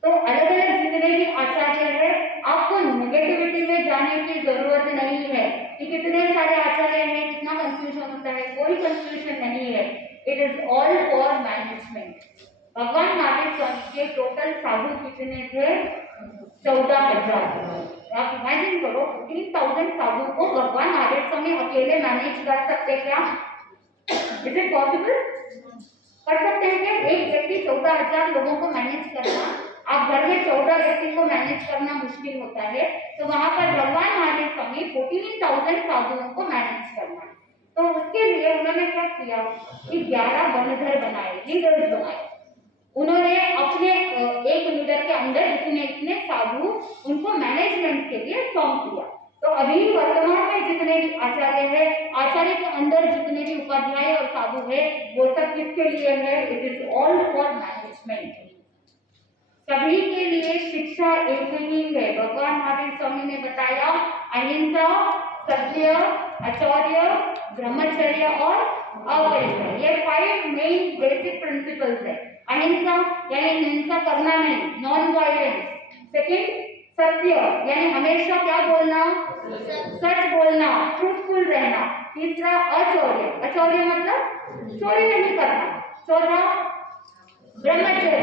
तो अलग अलग जितने भी आचार्य है, आपको नेगेटिविटी में जाने की जरूरत नहीं है कि कितने सारे आचार्य हैं, कितना कंफ्यूजन होता है, कोई कंफ्यूजन नहीं है। It is all for management. भगवान महावीर स्वामी के टोटल साधु कितने थे, 14,000। आप इमेजिन करो 14,000 साधु को भगवान महावीर स्वामी अकेले मैनेज कर सकते क्या, इज इट पॉसिबल, कर सकते हैं क्या? एक व्यक्ति 14,000 लोगों को मैनेज करना, आप घर में 14 व्यक्ति को मैनेज करना मुश्किल होता है, तो वहां पर भगवान महावीर स्वामी 14,000 साधुओं को मैनेज करना है। तो उसके लिए उन्होंने क्या किया कि 11 गणधर बनाए, लीडर्स बनाए। उन्होंने अपने एक लीडर के अंदर इतने इतने साधु उनको मैनेजमेंट के लिए सौंप दिया। तो अभी वर्तमान में जितने भी आचार्य है, आचार्य के अंदर जितने भी उपाध्याय और साधु है, वो सब किसके लिए है, it is all for management. सभी के लिए शिक्षा एक ही है। भगवान महावीर स्वामी ने बताया अहिंसा, सत्य, आचार्य, ब्रह्मचर्य और अपरिग्रह, ये 5 मेन बेसिक प्रिंसिपल्स है। अहिंसा यानी हिंसा करना नहीं, नॉन वायलेंस। सेकंड सत्य यानी हमेशा क्या बोलना, सच बोलना, ट्रूथफुल रहना। तीसरा अचौर्य, अचौर्य मतलब चोरी नहीं करना। चौथा ब्रह्मचर्य,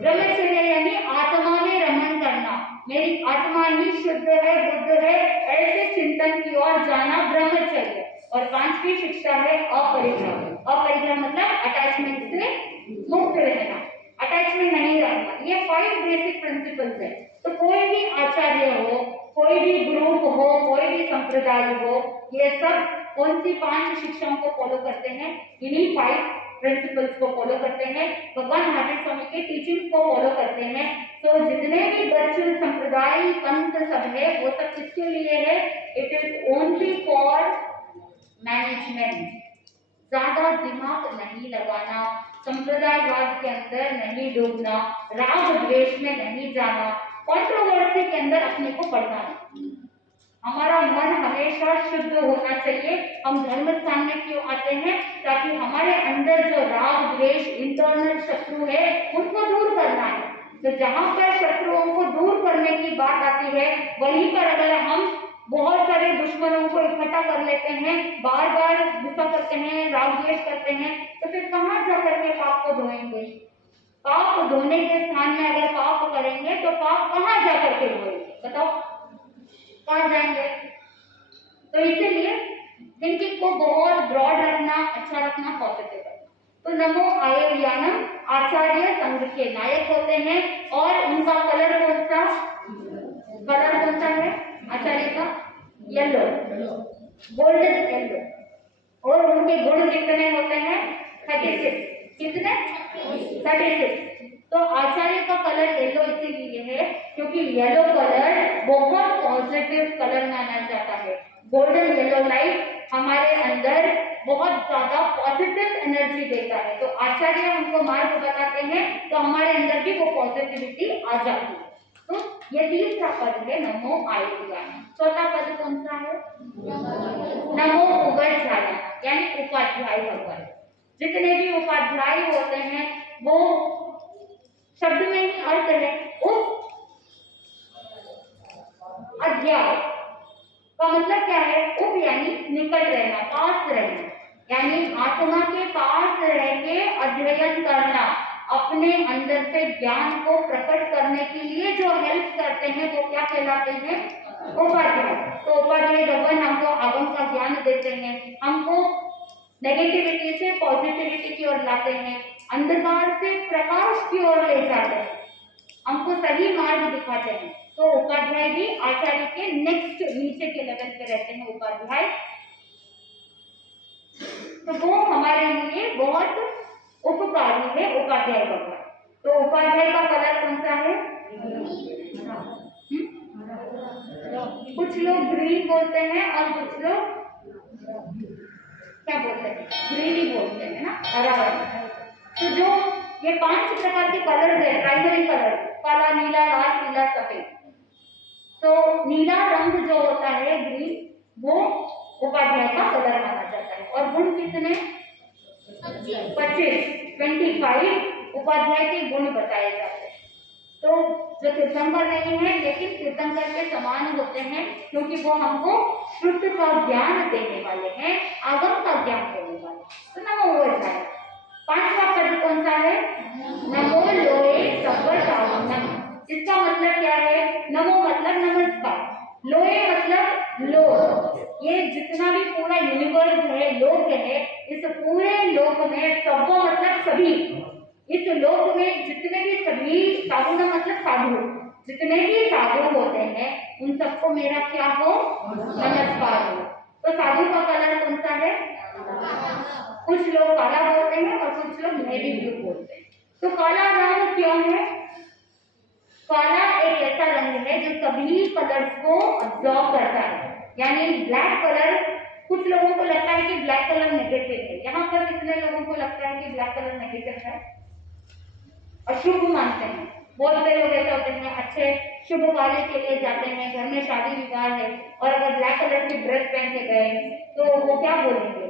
ब्रह्मचर्य यानी आत्मा में रमण करना, मेरी आत्मा ही शुद्ध है, बुद्ध है, ऐसे चिंतन की ओर जाना ब्रह्मचर्य। और 5वीं शिक्षा है अपरिग्रह। अपरिग्रह मतलब अटैचमेंट से मुक्त रहना, अटैचमेंट नहीं रखना। ये 5 बेसिक प्रिंसिपल्स है। तो कोई भी आचार्य हो, कोई भी ग्रुप हो, कोई भी संप्रदाय हो, ये सब कौन सी 5 शिक्षाओं को फॉलो करते हैं, इन्हीं 5 प्रिंसिपल्स को फॉलो करते हैं, भगवान महावीर स्वामी के टीचिंग्स को फॉलो करते हैं। तो जितने भी दक्ष संप्रदाय पंथ सब है वो सब किसके लिए है, it is only for management. ज्यादा दिमाग नहीं लगाना, संप्रदायवाद के अंदर नहीं डूबना, राग द्वेष में नहीं जाना, कंट्रोवर्सी के अंदर अपने को पढ़ना नहीं। हमारा मन हमेशा शुद्ध होना चाहिए। हम धर्म स्थान में क्यों आते हैं, ताकि हमारे अंदर जो राग द्वेष इंटरनल शत्रु है उनको दूर करना है। तो जहां पर शत्रुओं को दूर करने की बात आती है, वहीं पर अगर हम बहुत सारे दुश्मनों को इकट्ठा कर लेते हैं, बार बार गुस्सा करते हैं, राग द्वेष करते हैं, तो फिर कहाँ जा करके पाप को धोएंगे। पाप धोने के स्थान में अगर पाप करेंगे तो पाप कहाँ जा करके धोएंगे, बताओ कहाँ जाएंगे। तो इसीलिए थिंकिंग को बहुत ब्रॉड रखना, अच्छा रखना, पॉजिटिव रखना। तो नमो आयर्यानम, आचार्य संघ के नायक होते हैं। और उनका कलर कौन सा, कलर कौन सा है आचार्य का, येलो, गोल्डन येलो। और उनके गुण कितने होते हैं, 36। कितने, 36। तो आचार्य का कलर येलो इसीलिए है क्योंकि येलो कलर बहुत पॉजिटिव कलर माना जाता है। गोल्डन येलो लाइट हमारे अंदर बहुत ज्यादा पॉजिटिव एनर्जी देता है। तो आचार्य हमको मार्ग बताते हैं तो हमारे अंदर भी वो पॉजिटिविटी आ जाती है। तो ये तीसरा पद है नमो आयर्यानम। चौथा पद कौन सा है, नमो उपाध्याय, यानी उपाध्याय भगवान। जितने भी उपाध्याय होते हैं वो शब्द में ही अर्थ है, उप अध्याय का मतलब क्या है, उप यानी निकट रहना, पास रहना, यानी आत्मा के पास रह के अध्ययन करना, अपने अंदर से ज्ञान को प्रकट करने के लिए जो हेल्प करते हैं वो क्या कहलाते हैं? उपाध्याय। तो उपाध्याय भगवान हमको आगम का ज्ञान देते हैं, हमको नेगेटिविटी से पॉजिटिविटी की ओर लाते हैं, अंधकार से प्रकाश की ओर ले जाते हैं, हमको सही मार्ग दिखाते हैं। तो उपाध्याय भी आचार्य के नेक्स्ट नीचे के लेवल पे रहते हैं उपाध्याय। तो वो हमारे लिए बहुत उपकारी है उपाध्याय भगवान। तो उपाध्याय का कलर कौन सा है? कुछ लोग ग्रीन बोलते हैं और कुछ लोग क्या बोलते हैं? ग्रीन ही बोलते हैं ना, हरा रंग। तो जो ये 5 प्रकार के कलर है, प्राइमरी कलर, काला, नीला, लाल, पीला, सफेद। तो नीला रंग जो होता है ग्रीन, वो उपाध्याय का कलर माना जाता है। और गुण कितने? 25 उपाध्याय के गुण बताए जाते हैं। तो जो तीर्थंकर नहीं है लेकिन तीर्थंकर के समान होते हैं, क्योंकि वो हमको शुद्ध का ज्ञान देने वाले हैं, आगम का ज्ञान देने वाले। तो नमो उपाध्याय। 5वां पद कौन सा है? नमो लोए सब्बर सावनम। इसका मतलब क्या है? नमो मतलब नमस्कार, लोए मतलब लोक। ये जितना भी पूरा यूनिवर्स है, लोक है, इस पूरे लोक में सब मतलब सभी, इस लोक में जितने भी सभी, साधु का मतलब साधु, जितने भी साधु होते हैं उन सबको मेरा क्या हो? नमस्कार हो। तो साधु का कलर कौन सा है? कुछ लोग काला बोलते हैं और कुछ लोग नेवी ब्लू बोलते हैं। तो काला रंग क्यों है? काला एक ऐसा रंग है जो सभी कलर्स को अब्सॉर्ब करता है। यानी ब्लैक कलर, कुछ लोगों को लगता है कि ब्लैक कलर नेगेटिव है। यहाँ पर कितने लोगों को लगता है कि ब्लैक कलर नेगेटिव है, अशुभ मानते हैं? बहुत से लोग ऐसे होते हैं, अच्छे शुभ कार्य के लिए जाते हैं, घर में शादी विवाह है और अगर ब्लैक कलर की ड्रेस पहन के गए तो वो क्या बोलेंगे?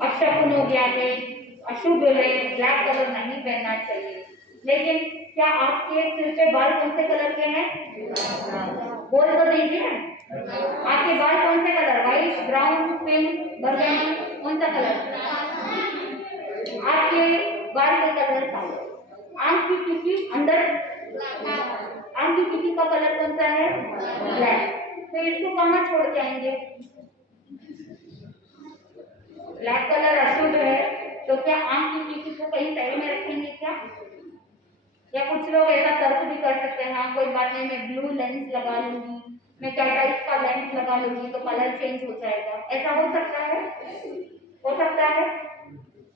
अपशकुन हो गया है, अशुभ है, ब्लैक कलर नहीं पहनना चाहिए। लेकिन क्या आपके सिर पे बाल कौन से कलर के हैं? बोल तो दीजिए, आपके बाल कौन से colour? White, brown, pink, burgundy, कौन सा कलर? आपके बाल का कलर काला। आंख की टिकी अंदर, आंख की टिकी का कलर कौन सा है? ब्लैक। तो इसको कहाँ छोड़ के आएंगे? ब्लैक कलर अशुभ है, तो क्या आंख की टिकी को कहीं साइड में रखेंगे क्या? या कुछ लोग ऐसा तर्क भी कर सकते हैं, हाँ कोई बात नहीं, मैं ब्लू लेंस लगा लूंगी, मैं कैटाइट का लेंस लगा लूंगी तो कलर चेंज हो जाएगा। ऐसा हो सकता है? हो सकता है।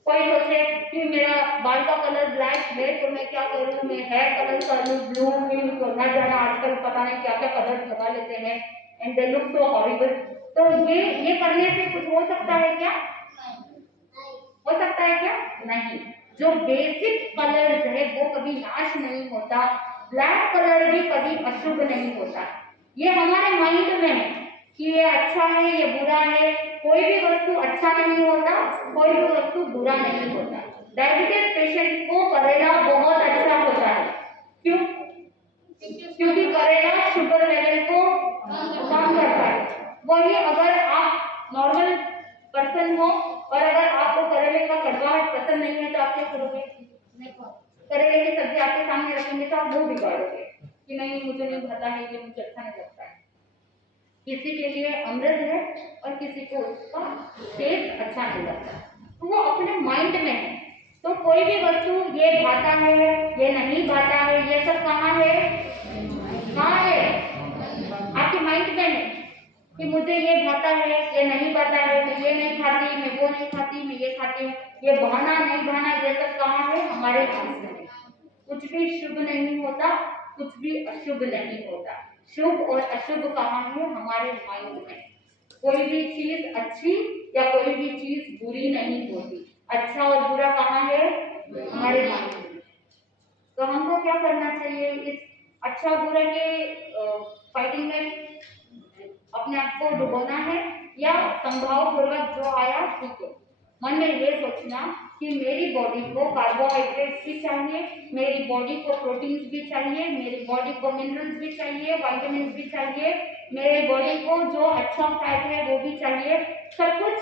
कोई सोचे कि मेरा बाल का कलर ब्लैक है तो मैं क्या करूँ, मैं हेयर कलर कर लूँ ब्लू, पिंक, ना जाना आजकल पता नहीं क्या क्या कलर लगा लेते हैं and they look so horrible. तो ये करने से कुछ हो सकता है क्या? हो सकता है क्या? नहीं। जो बेसिक कलर्स है वो कभी नाश नहीं होता, ब्लैक कलर भी कभी अशुभ नहीं होता। ये हमारे माइंड में है कि ये अच्छा है, ये बुरा है। कोई भी वस्तु अच्छा नहीं होता, कोई भी वस्तु बुरा नहीं होता। डायबिटीज पेशेंट को करेला बहुत अच्छा होता है। क्यों? क्योंकि करेला शुगर लेवल को कम करता है। वही अगर आप नॉर्मल पर्सन हो और अगर आपको करेले का कड़वाहट पसंद नहीं है तो आप क्या करोगे? करेले की सब्जी आपके सामने रखेंगे तो आप मुंह बिगाड़ोगे कि नहीं मुझे नहीं भाता है, ये मुझे अच्छा नहीं लगता है। किसी के लिए अमृत है और किसी को उसका टेस्ट अच्छा नहीं लगता, तो वो अपने माइंड में है। तो कोई भी वस्तु ये भाता है, ये नहीं भाता है, ये सब कहाँ है? कहाँ है? आपके माइंड में है कि मुझे ये भाता है, ये नहीं भाता है, मैं ये नहीं खाती, मैं वो नहीं खाती, मैं ये खाती हूँ। ये भाना नहीं भाना ये सब कहाँ है? हमारे माइंड में। कुछ भी शुभ नहीं होता, कुछ भी अशुभ नहीं होता। शुभ और अशुभ कहाँ है? हमारे माइंड में। कोई भी चीज अच्छी या कोई भी चीज बुरी नहीं होती। अच्छा और बुरा कहाँ है? हमारे माइंड में। तो हमको क्या करना चाहिए? इस अच्छा बुरा के फाइटिंग में अपने आप को डुबोना है या संभाव पूर्वक जो आया ठीक है। मन में ये सोचना कि मेरी बॉडी को कार्बोहाइड्रेट्स भी चाहिए, मेरी बॉडी को प्रोटीन्स भी चाहिए, मेरी बॉडी को मिनरल्स भी चाहिए, विटामिन्स भी चाहिए, मेरी बॉडी को जो अच्छा फैट है वो भी चाहिए। सब कुछ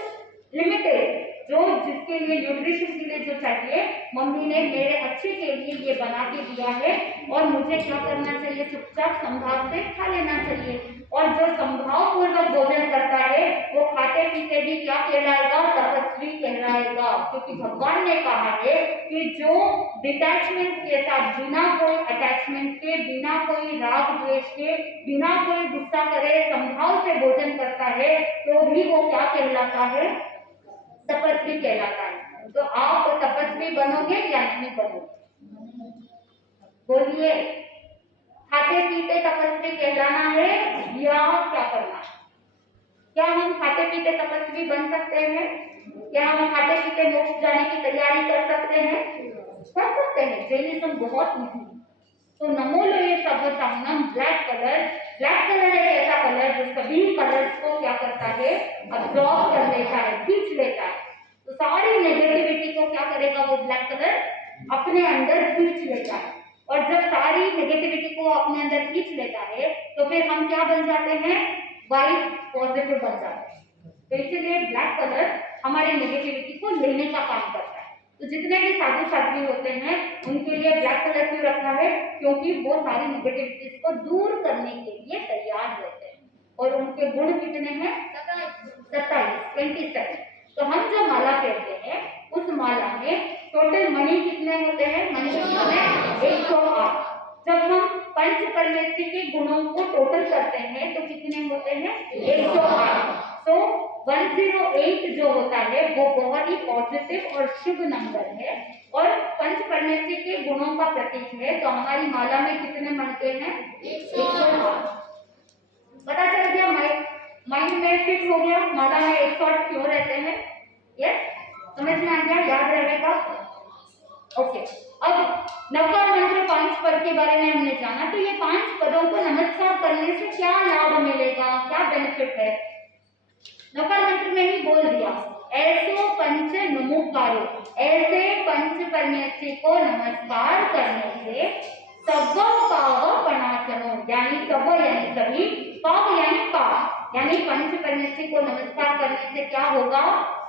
लिमिटेड, जो जिसके लिए न्यूट्रिशन के लिए जो चाहिए, मम्मी ने मेरे अच्छे के लिए ये बना के दिया है और मुझे क्या करना चाहिए, चुपचाप संभाव से खा लेना चाहिए। और जो संभाव पूर्वक भोजन करता है वो खाते पीते भी क्या कहलाएगा, तपस्वी कहलाएगा। क्योंकि भगवान ने कहा है कि जो डिटैचमेंट के साथ, बिना कोई अटैचमेंट के, बिना कोई राग द्वेष के, बिना कोई गुस्सा करे, संभाव से भोजन करता है तो भी वो क्या कहलाता है, तपस्वी कहलाता है। तो आप तपस्वी बनोगे या नहीं बनोगे, बोलिए। खाते पीते तपस्वी कहलाना है या क्या करना है? क्या हम खाते पीते तपस्वी बन सकते हैं? क्या हम खाते पीते मोक्ष जाने की तैयारी कर सकते हैं? कर सकते हैं। जैनिज्म बहुत ईजी है। तो नमो लोये सब्ब सामनम, ब्लैक कलर एक ऐसा कलर जो सभी कलर्स को क्या करता है, अब्सॉर्ब कर लेता है, खींच लेता है। तो सारी नेगेटिविटी को क्या करेगा वो ब्लैक कलर, अपने अंदर खींच लेता है। और जब सारी नेगेटिविटी को अपने अंदर खींच लेता है तो फिर हम क्या बन जाते हैं, वाइट पॉजिटिव बन जाते हैं। तो इसलिए ब्लैक कलर हमारी नेगेटिविटी को लेने का काम करता है। तो जितने भी साधु साध्वी होते हैं उनके लिए ब्लैक कलर क्यों रखा है, क्योंकि वो सारी नेगेटिविटीज को दूर करने के लिए तैयार रहते हैं। और उनके गुण कितने हैं, 27। तो हम जो माला पहनते हैं उस माला में टोटल मणि कितने होते हैं, मणि कितने, 108। जब हम पंच परमेश्वरी के गुणों को टोटल करते हैं तो कितने होते हैं, 108। तो 108 जो होता है वो बहुत ही पॉजिटिव और शुभ नंबर है और पंच परमेश्वरी के गुणों का प्रतीक है। तो हमारी माला में कितने मणके हैं, 108। पता चल गया, माइंड में फिक्स हो गया, माला में 108 क्यों रहते हैं। यस, समझ में आ गया, याद रहेगा। ओके, अब नवकार मंत्र 5 पद के बारे में हमने जाना। तो ये 5 पदों को नमस्कार करने से क्या लाभ मिलेगा, क्या बेनिफिट है, नवकार मंत्र में ही बोल दिया। ऐसो पंच नमोकारो, ऐसे पंच परमेश्वरी को नमस्कार करने से सब पाव पणाचनो, यानी सब यानी सभी, पाव यानी पाप, यानी पंच परमेश्वरी को नमस्कार करने से क्या होगा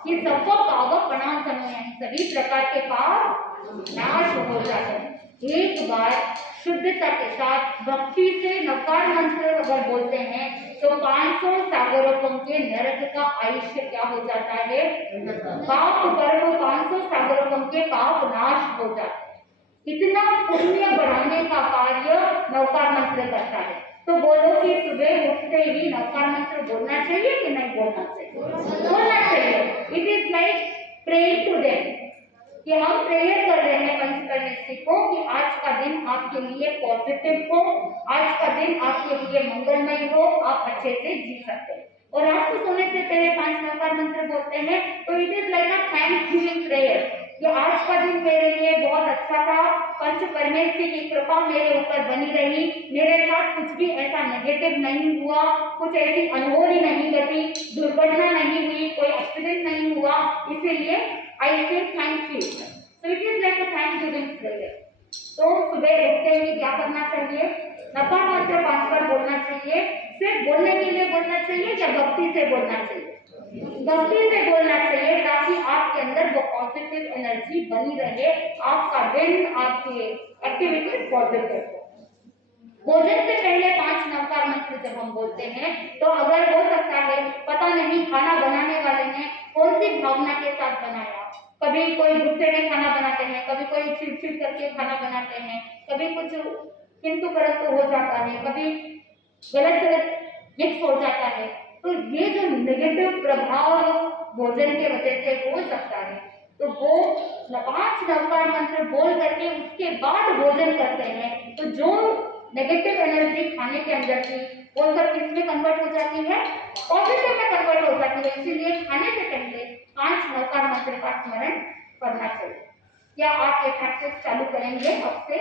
कि सब पाव पणाचनो यानी सभी प्रकार के पाप नाश हो जाते हैं। एक बार शुद्धता के साथ भक्ति से नवकार मंत्र अगर बोलते हैं तो 500 सागरों के नरक का आयुष्य क्या हो जाता है, पाप कर्म 500 सागरों के पाप नाश हो जाते हैं। इतना पुण्य बढ़ाने का कार्य नवकार मंत्र करता है। तो बोलो कि सुबह उठते ही नवकार मंत्र बोलना चाहिए कि नहीं बोलना चाहिए, बोलना चाहिए। It is like praying to them, कि हम प्रेयर कर रहे हैं पंच परमेश्वरी को कि आज का दिन आपके लिए पॉजिटिव हो, आज का दिन आपके लिए मंगलमय हो, आप अच्छे से जी सकते हैं। और रात को सोने से पहले 5 नवकार मंत्र बोलते हैं तो it is like a thanks giving prayer, कि आज का दिन मेरे लिए बहुत अच्छा था, पंच परमेश्वरी की कृपा मेरे ऊपर बनी रही, मेरे साथ कुछ भी ऐसा नेगेटिव नहीं हुआ, कुछ ऐसी अनहोनी नहीं घटी, दुर्घटना नहीं हुई, कोई एक्सीडेंट नहीं हुआ, इसीलिए I say thank you. So it is like a thanksgiving prayer. तो सुबह उठते ही क्या करना चाहिए, नवकार मंत्र 5 बार बोलना चाहिए। सिर्फ बोलने के लिए बोलना चाहिए या भक्ति से बोलना चाहिए, भक्ति से बोलना चाहिए ताकि आपके अंदर वो पॉजिटिव एनर्जी बनी रहे, आपका दिन, आपकी एक्टिविटीज पॉजिटिव हो। भोजन से पहले 5 नवकार मंत्र जब हम बोलते हैं तो अगर हो सकता है पता नहीं खाना बनाने वाले ने कौन सी भावना के साथ बनाया, कभी कोई गुस्से में खाना बनाते हैं, कभी कोई चिड़चिड़ करके खाना बनाते हैं, कभी कुछ किंतु परंतु हो जाता है, कभी गलत मिक्स हो जाता है। तो ये जो नेगेटिव प्रभाव भोजन के वजह से हो सकता है, तो वो 5 नवकार मंत्र बोल करके उसके बाद भोजन करते हैं तो जो नेगेटिव एनर्जी खाने के अंदर थी वो सब किसमें कन्वर्ट हो जाती है, पॉजिटिव में कन्वर्ट हो जाती है। इसीलिए खाने से पहले 5 नवकार मंत्र का स्मरण करना चाहिए। क्या आप ये प्रैक्टिस चालू करेंगे, अब से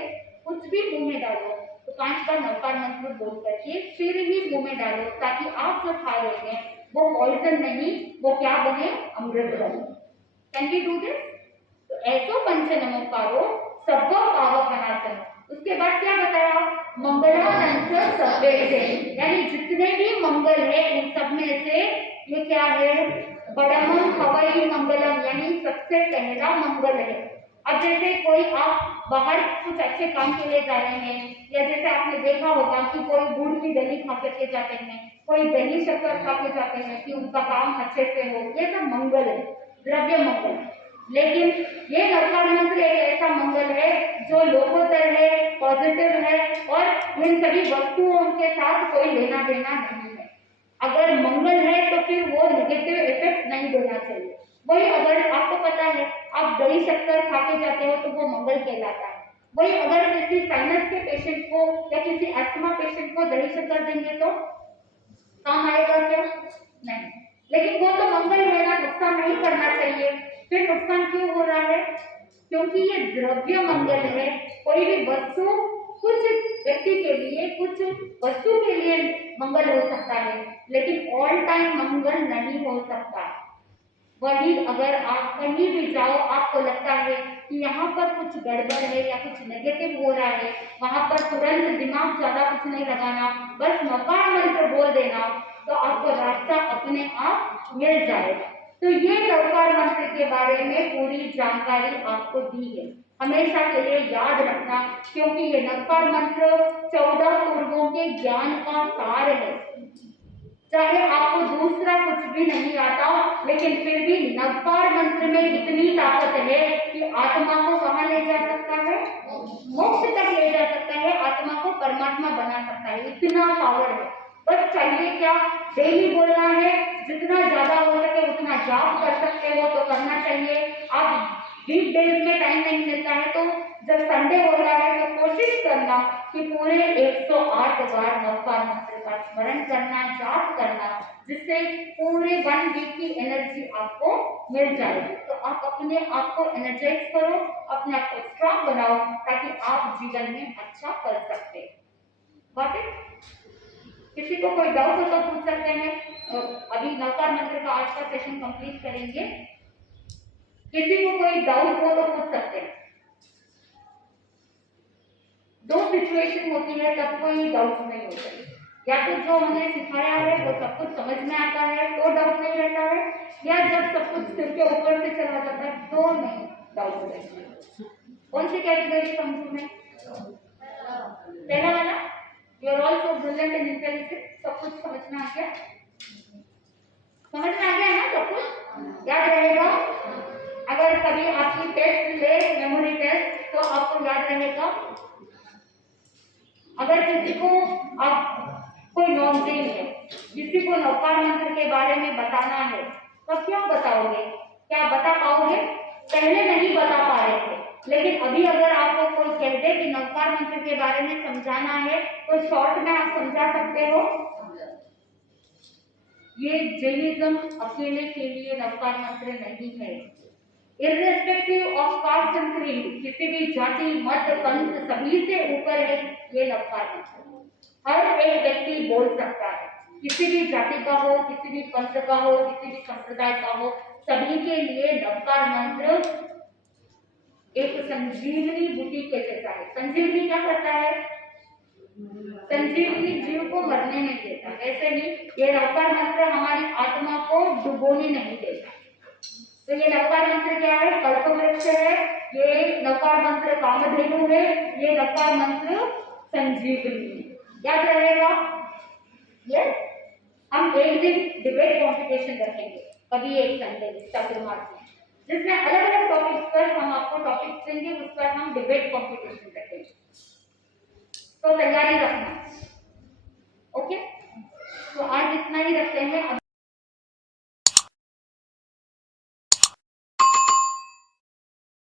कुछ भी मुंह में डालो तो 5 बार नवकार मंत्र बोल करके फिर ही मुंह में डालो, ताकि आप जो खा रहे हैं वो पॉइजन नहीं, वो क्या बने, अमृत बने। Can we do this? तो ऐसो पंच नमोकारो सब पावपनासन, उसके बाद क्या बताया, मंगलानंद सभ्य से, यानी जितने भी मंगल है उन सब में से ये क्या है, बड़मम हवई मंगलम यानी सबसे पहला मंगल है। अब जैसे कोई आप बाहर कुछ अच्छे काम के लिए जा रहे हैं, या जैसे आपने देखा होगा कि कोई गुड़ की दही खा करके जाते हैं, कोई दही शक्कर खा के जाते हैं कि उनका काम अच्छे से हो, ये सब मंगल है, द्रव्य मंगल। लेकिन ये नवकार मंत्र एक ऐसा मंगल है जो लोकोत्तर है, पॉजिटिव है, और इन सभी वस्तुओं के साथ कोई लेना देना नहीं है। अगर मंगल है तो फिर वो नेगेटिव इफेक्ट नहीं देना चाहिए। वही अगर आपको पता है आप दही शक्कर खा के जाते हो तो वो मंगल कहलाता है। वही अगर किसी साइनस के पेशेंट को या किसी अस्थमा पेशेंट को दही शक्कर देंगे तो काम आएगा क्या? नहीं। लेकिन वो तो मंगल है ना, नुकसान नहीं करना चाहिए। फिर नुकसान क्यों हो रहा है? क्योंकि ये द्रव्य मंगल है। कोई भी वस्तु कुछ व्यक्ति के लिए, कुछ वस्तु के लिए मंगल हो सकता है, लेकिन ऑल टाइम मंगल नहीं हो सकता। वही अगर आप कहीं भी जाओ, आपको लगता है कि यहाँ पर कुछ गड़बड़ है या कुछ नेगेटिव हो रहा है, वहां पर तुरंत दिमाग ज्यादा कुछ नहीं लगाना, बस नकार मंत्र बोल देना, तो आपको रास्ता अपने आप मिल जाएगा। तो ये नवकार मंत्र के बारे में पूरी जानकारी आपको दी है, हमेशा के लिए याद रखना, क्योंकि ये नवकार मंत्र 14 पूर्वों के ज्ञान का सार है। चाहे आपको दूसरा कुछ भी नहीं आता, लेकिन फिर भी नवकार मंत्र में इतनी ताकत है कि आत्मा को कहाँ ले जा सकता है? मोक्ष तक ले जा सकता है, आत्मा को परमात्मा बना सकता है, इतना पावर है। बस चाहिए क्या? डेली बोलना है, जितना ज्यादा हो सके उतना जाप कर सकते हो तो करना चाहिए। आप वीक डेज में टाइम नहीं मिलता है तो जब संडे हो रहा है तो कोशिश करना कि पूरे 108 बार नवकार मंत्र का स्मरण करना, जाप करना, जिससे पूरे 1 वीक की एनर्जी आपको मिल जाएगी। तो आप अपने आप को एनर्जाइज करो, अपने आप को स्ट्रांग बनाओ, ताकि आप जीवन में अच्छा कर सकते। Got it? किसी को कोई डाउट हो तो पूछ सकते हैं। अभी नवकार मंत्र का आज का सेशन कंप्लीट करेंगे। किसी को कोई डाउट हो तो पूछ सकते हैं। 2 सिचुएशन होती है तब कोई डाउट नहीं होता है, या तो जो हमने सिखाया है वो सब कुछ समझ में आता है तो डाउट नहीं रहता है, या जब सब कुछ सिर के ऊपर से चला जाता है तो नहीं डाउट रहता है। कौन सी कैटेगरी समझू मैं? पहला वाला, you are also brilliant and intelligent, सब कुछ समझ में आ गया? समझ में आ गया ना सब कुछ? याद रहेगा? अगर कभी आपकी टेस्ट ले, मेमोरी टेस्ट, तो आपको याद रहेगा। अगर किसी को आप कोई नॉलेज है, किसी को नवकार मंत्र के बारे में बताना है, तो क्या बताओगे? क्या बता पाओगे? पहले नहीं बता पा रहे थे, लेकिन अभी अगर आपको कोई कह दे कि नवकार मंत्र के बारे में समझाना है तो शॉर्ट में आप समझा सकते हो। ये जैनिज्म अकेले के लिए नवकार मंत्र नहीं है। Irrespective of caste and creed, किसी भी जाति, मत, पंथ, सभी से ऊपर है ये नवकार मंत्र। हर एक व्यक्ति बोल सकता है, किसी भी जाति का हो, किसी भी पंथ का हो, किसी भी संप्रदाय का हो, सभी के लिए नवकार मंत्र एक संजीवनी बूटी के जैसा है। संजीवनी क्या करता है? संजीवनी जीव को मरने नहीं देता, ऐसे ही ये नवकार मंत्र हमारी आत्मा को डुबोने नहीं देता। तो ये नवकार मंत्र क्या है? कल्पवृक्ष है, ये नवकार मंत्र कामधेनु है, ये नवकार मंत्र संजीवनी। याद रहेगा? यस। हम एक दिन डिबेट कॉम्पिटिशन रखेंगे, कभी एक संडे चतुर्मास में, जिसमें अलग अलग टॉपिक्स पर हम आपको टॉपिक्स देंगे, उस पर हम डिबेट कॉम्पिटिशन रखेंगे। तो तैयारी रखना।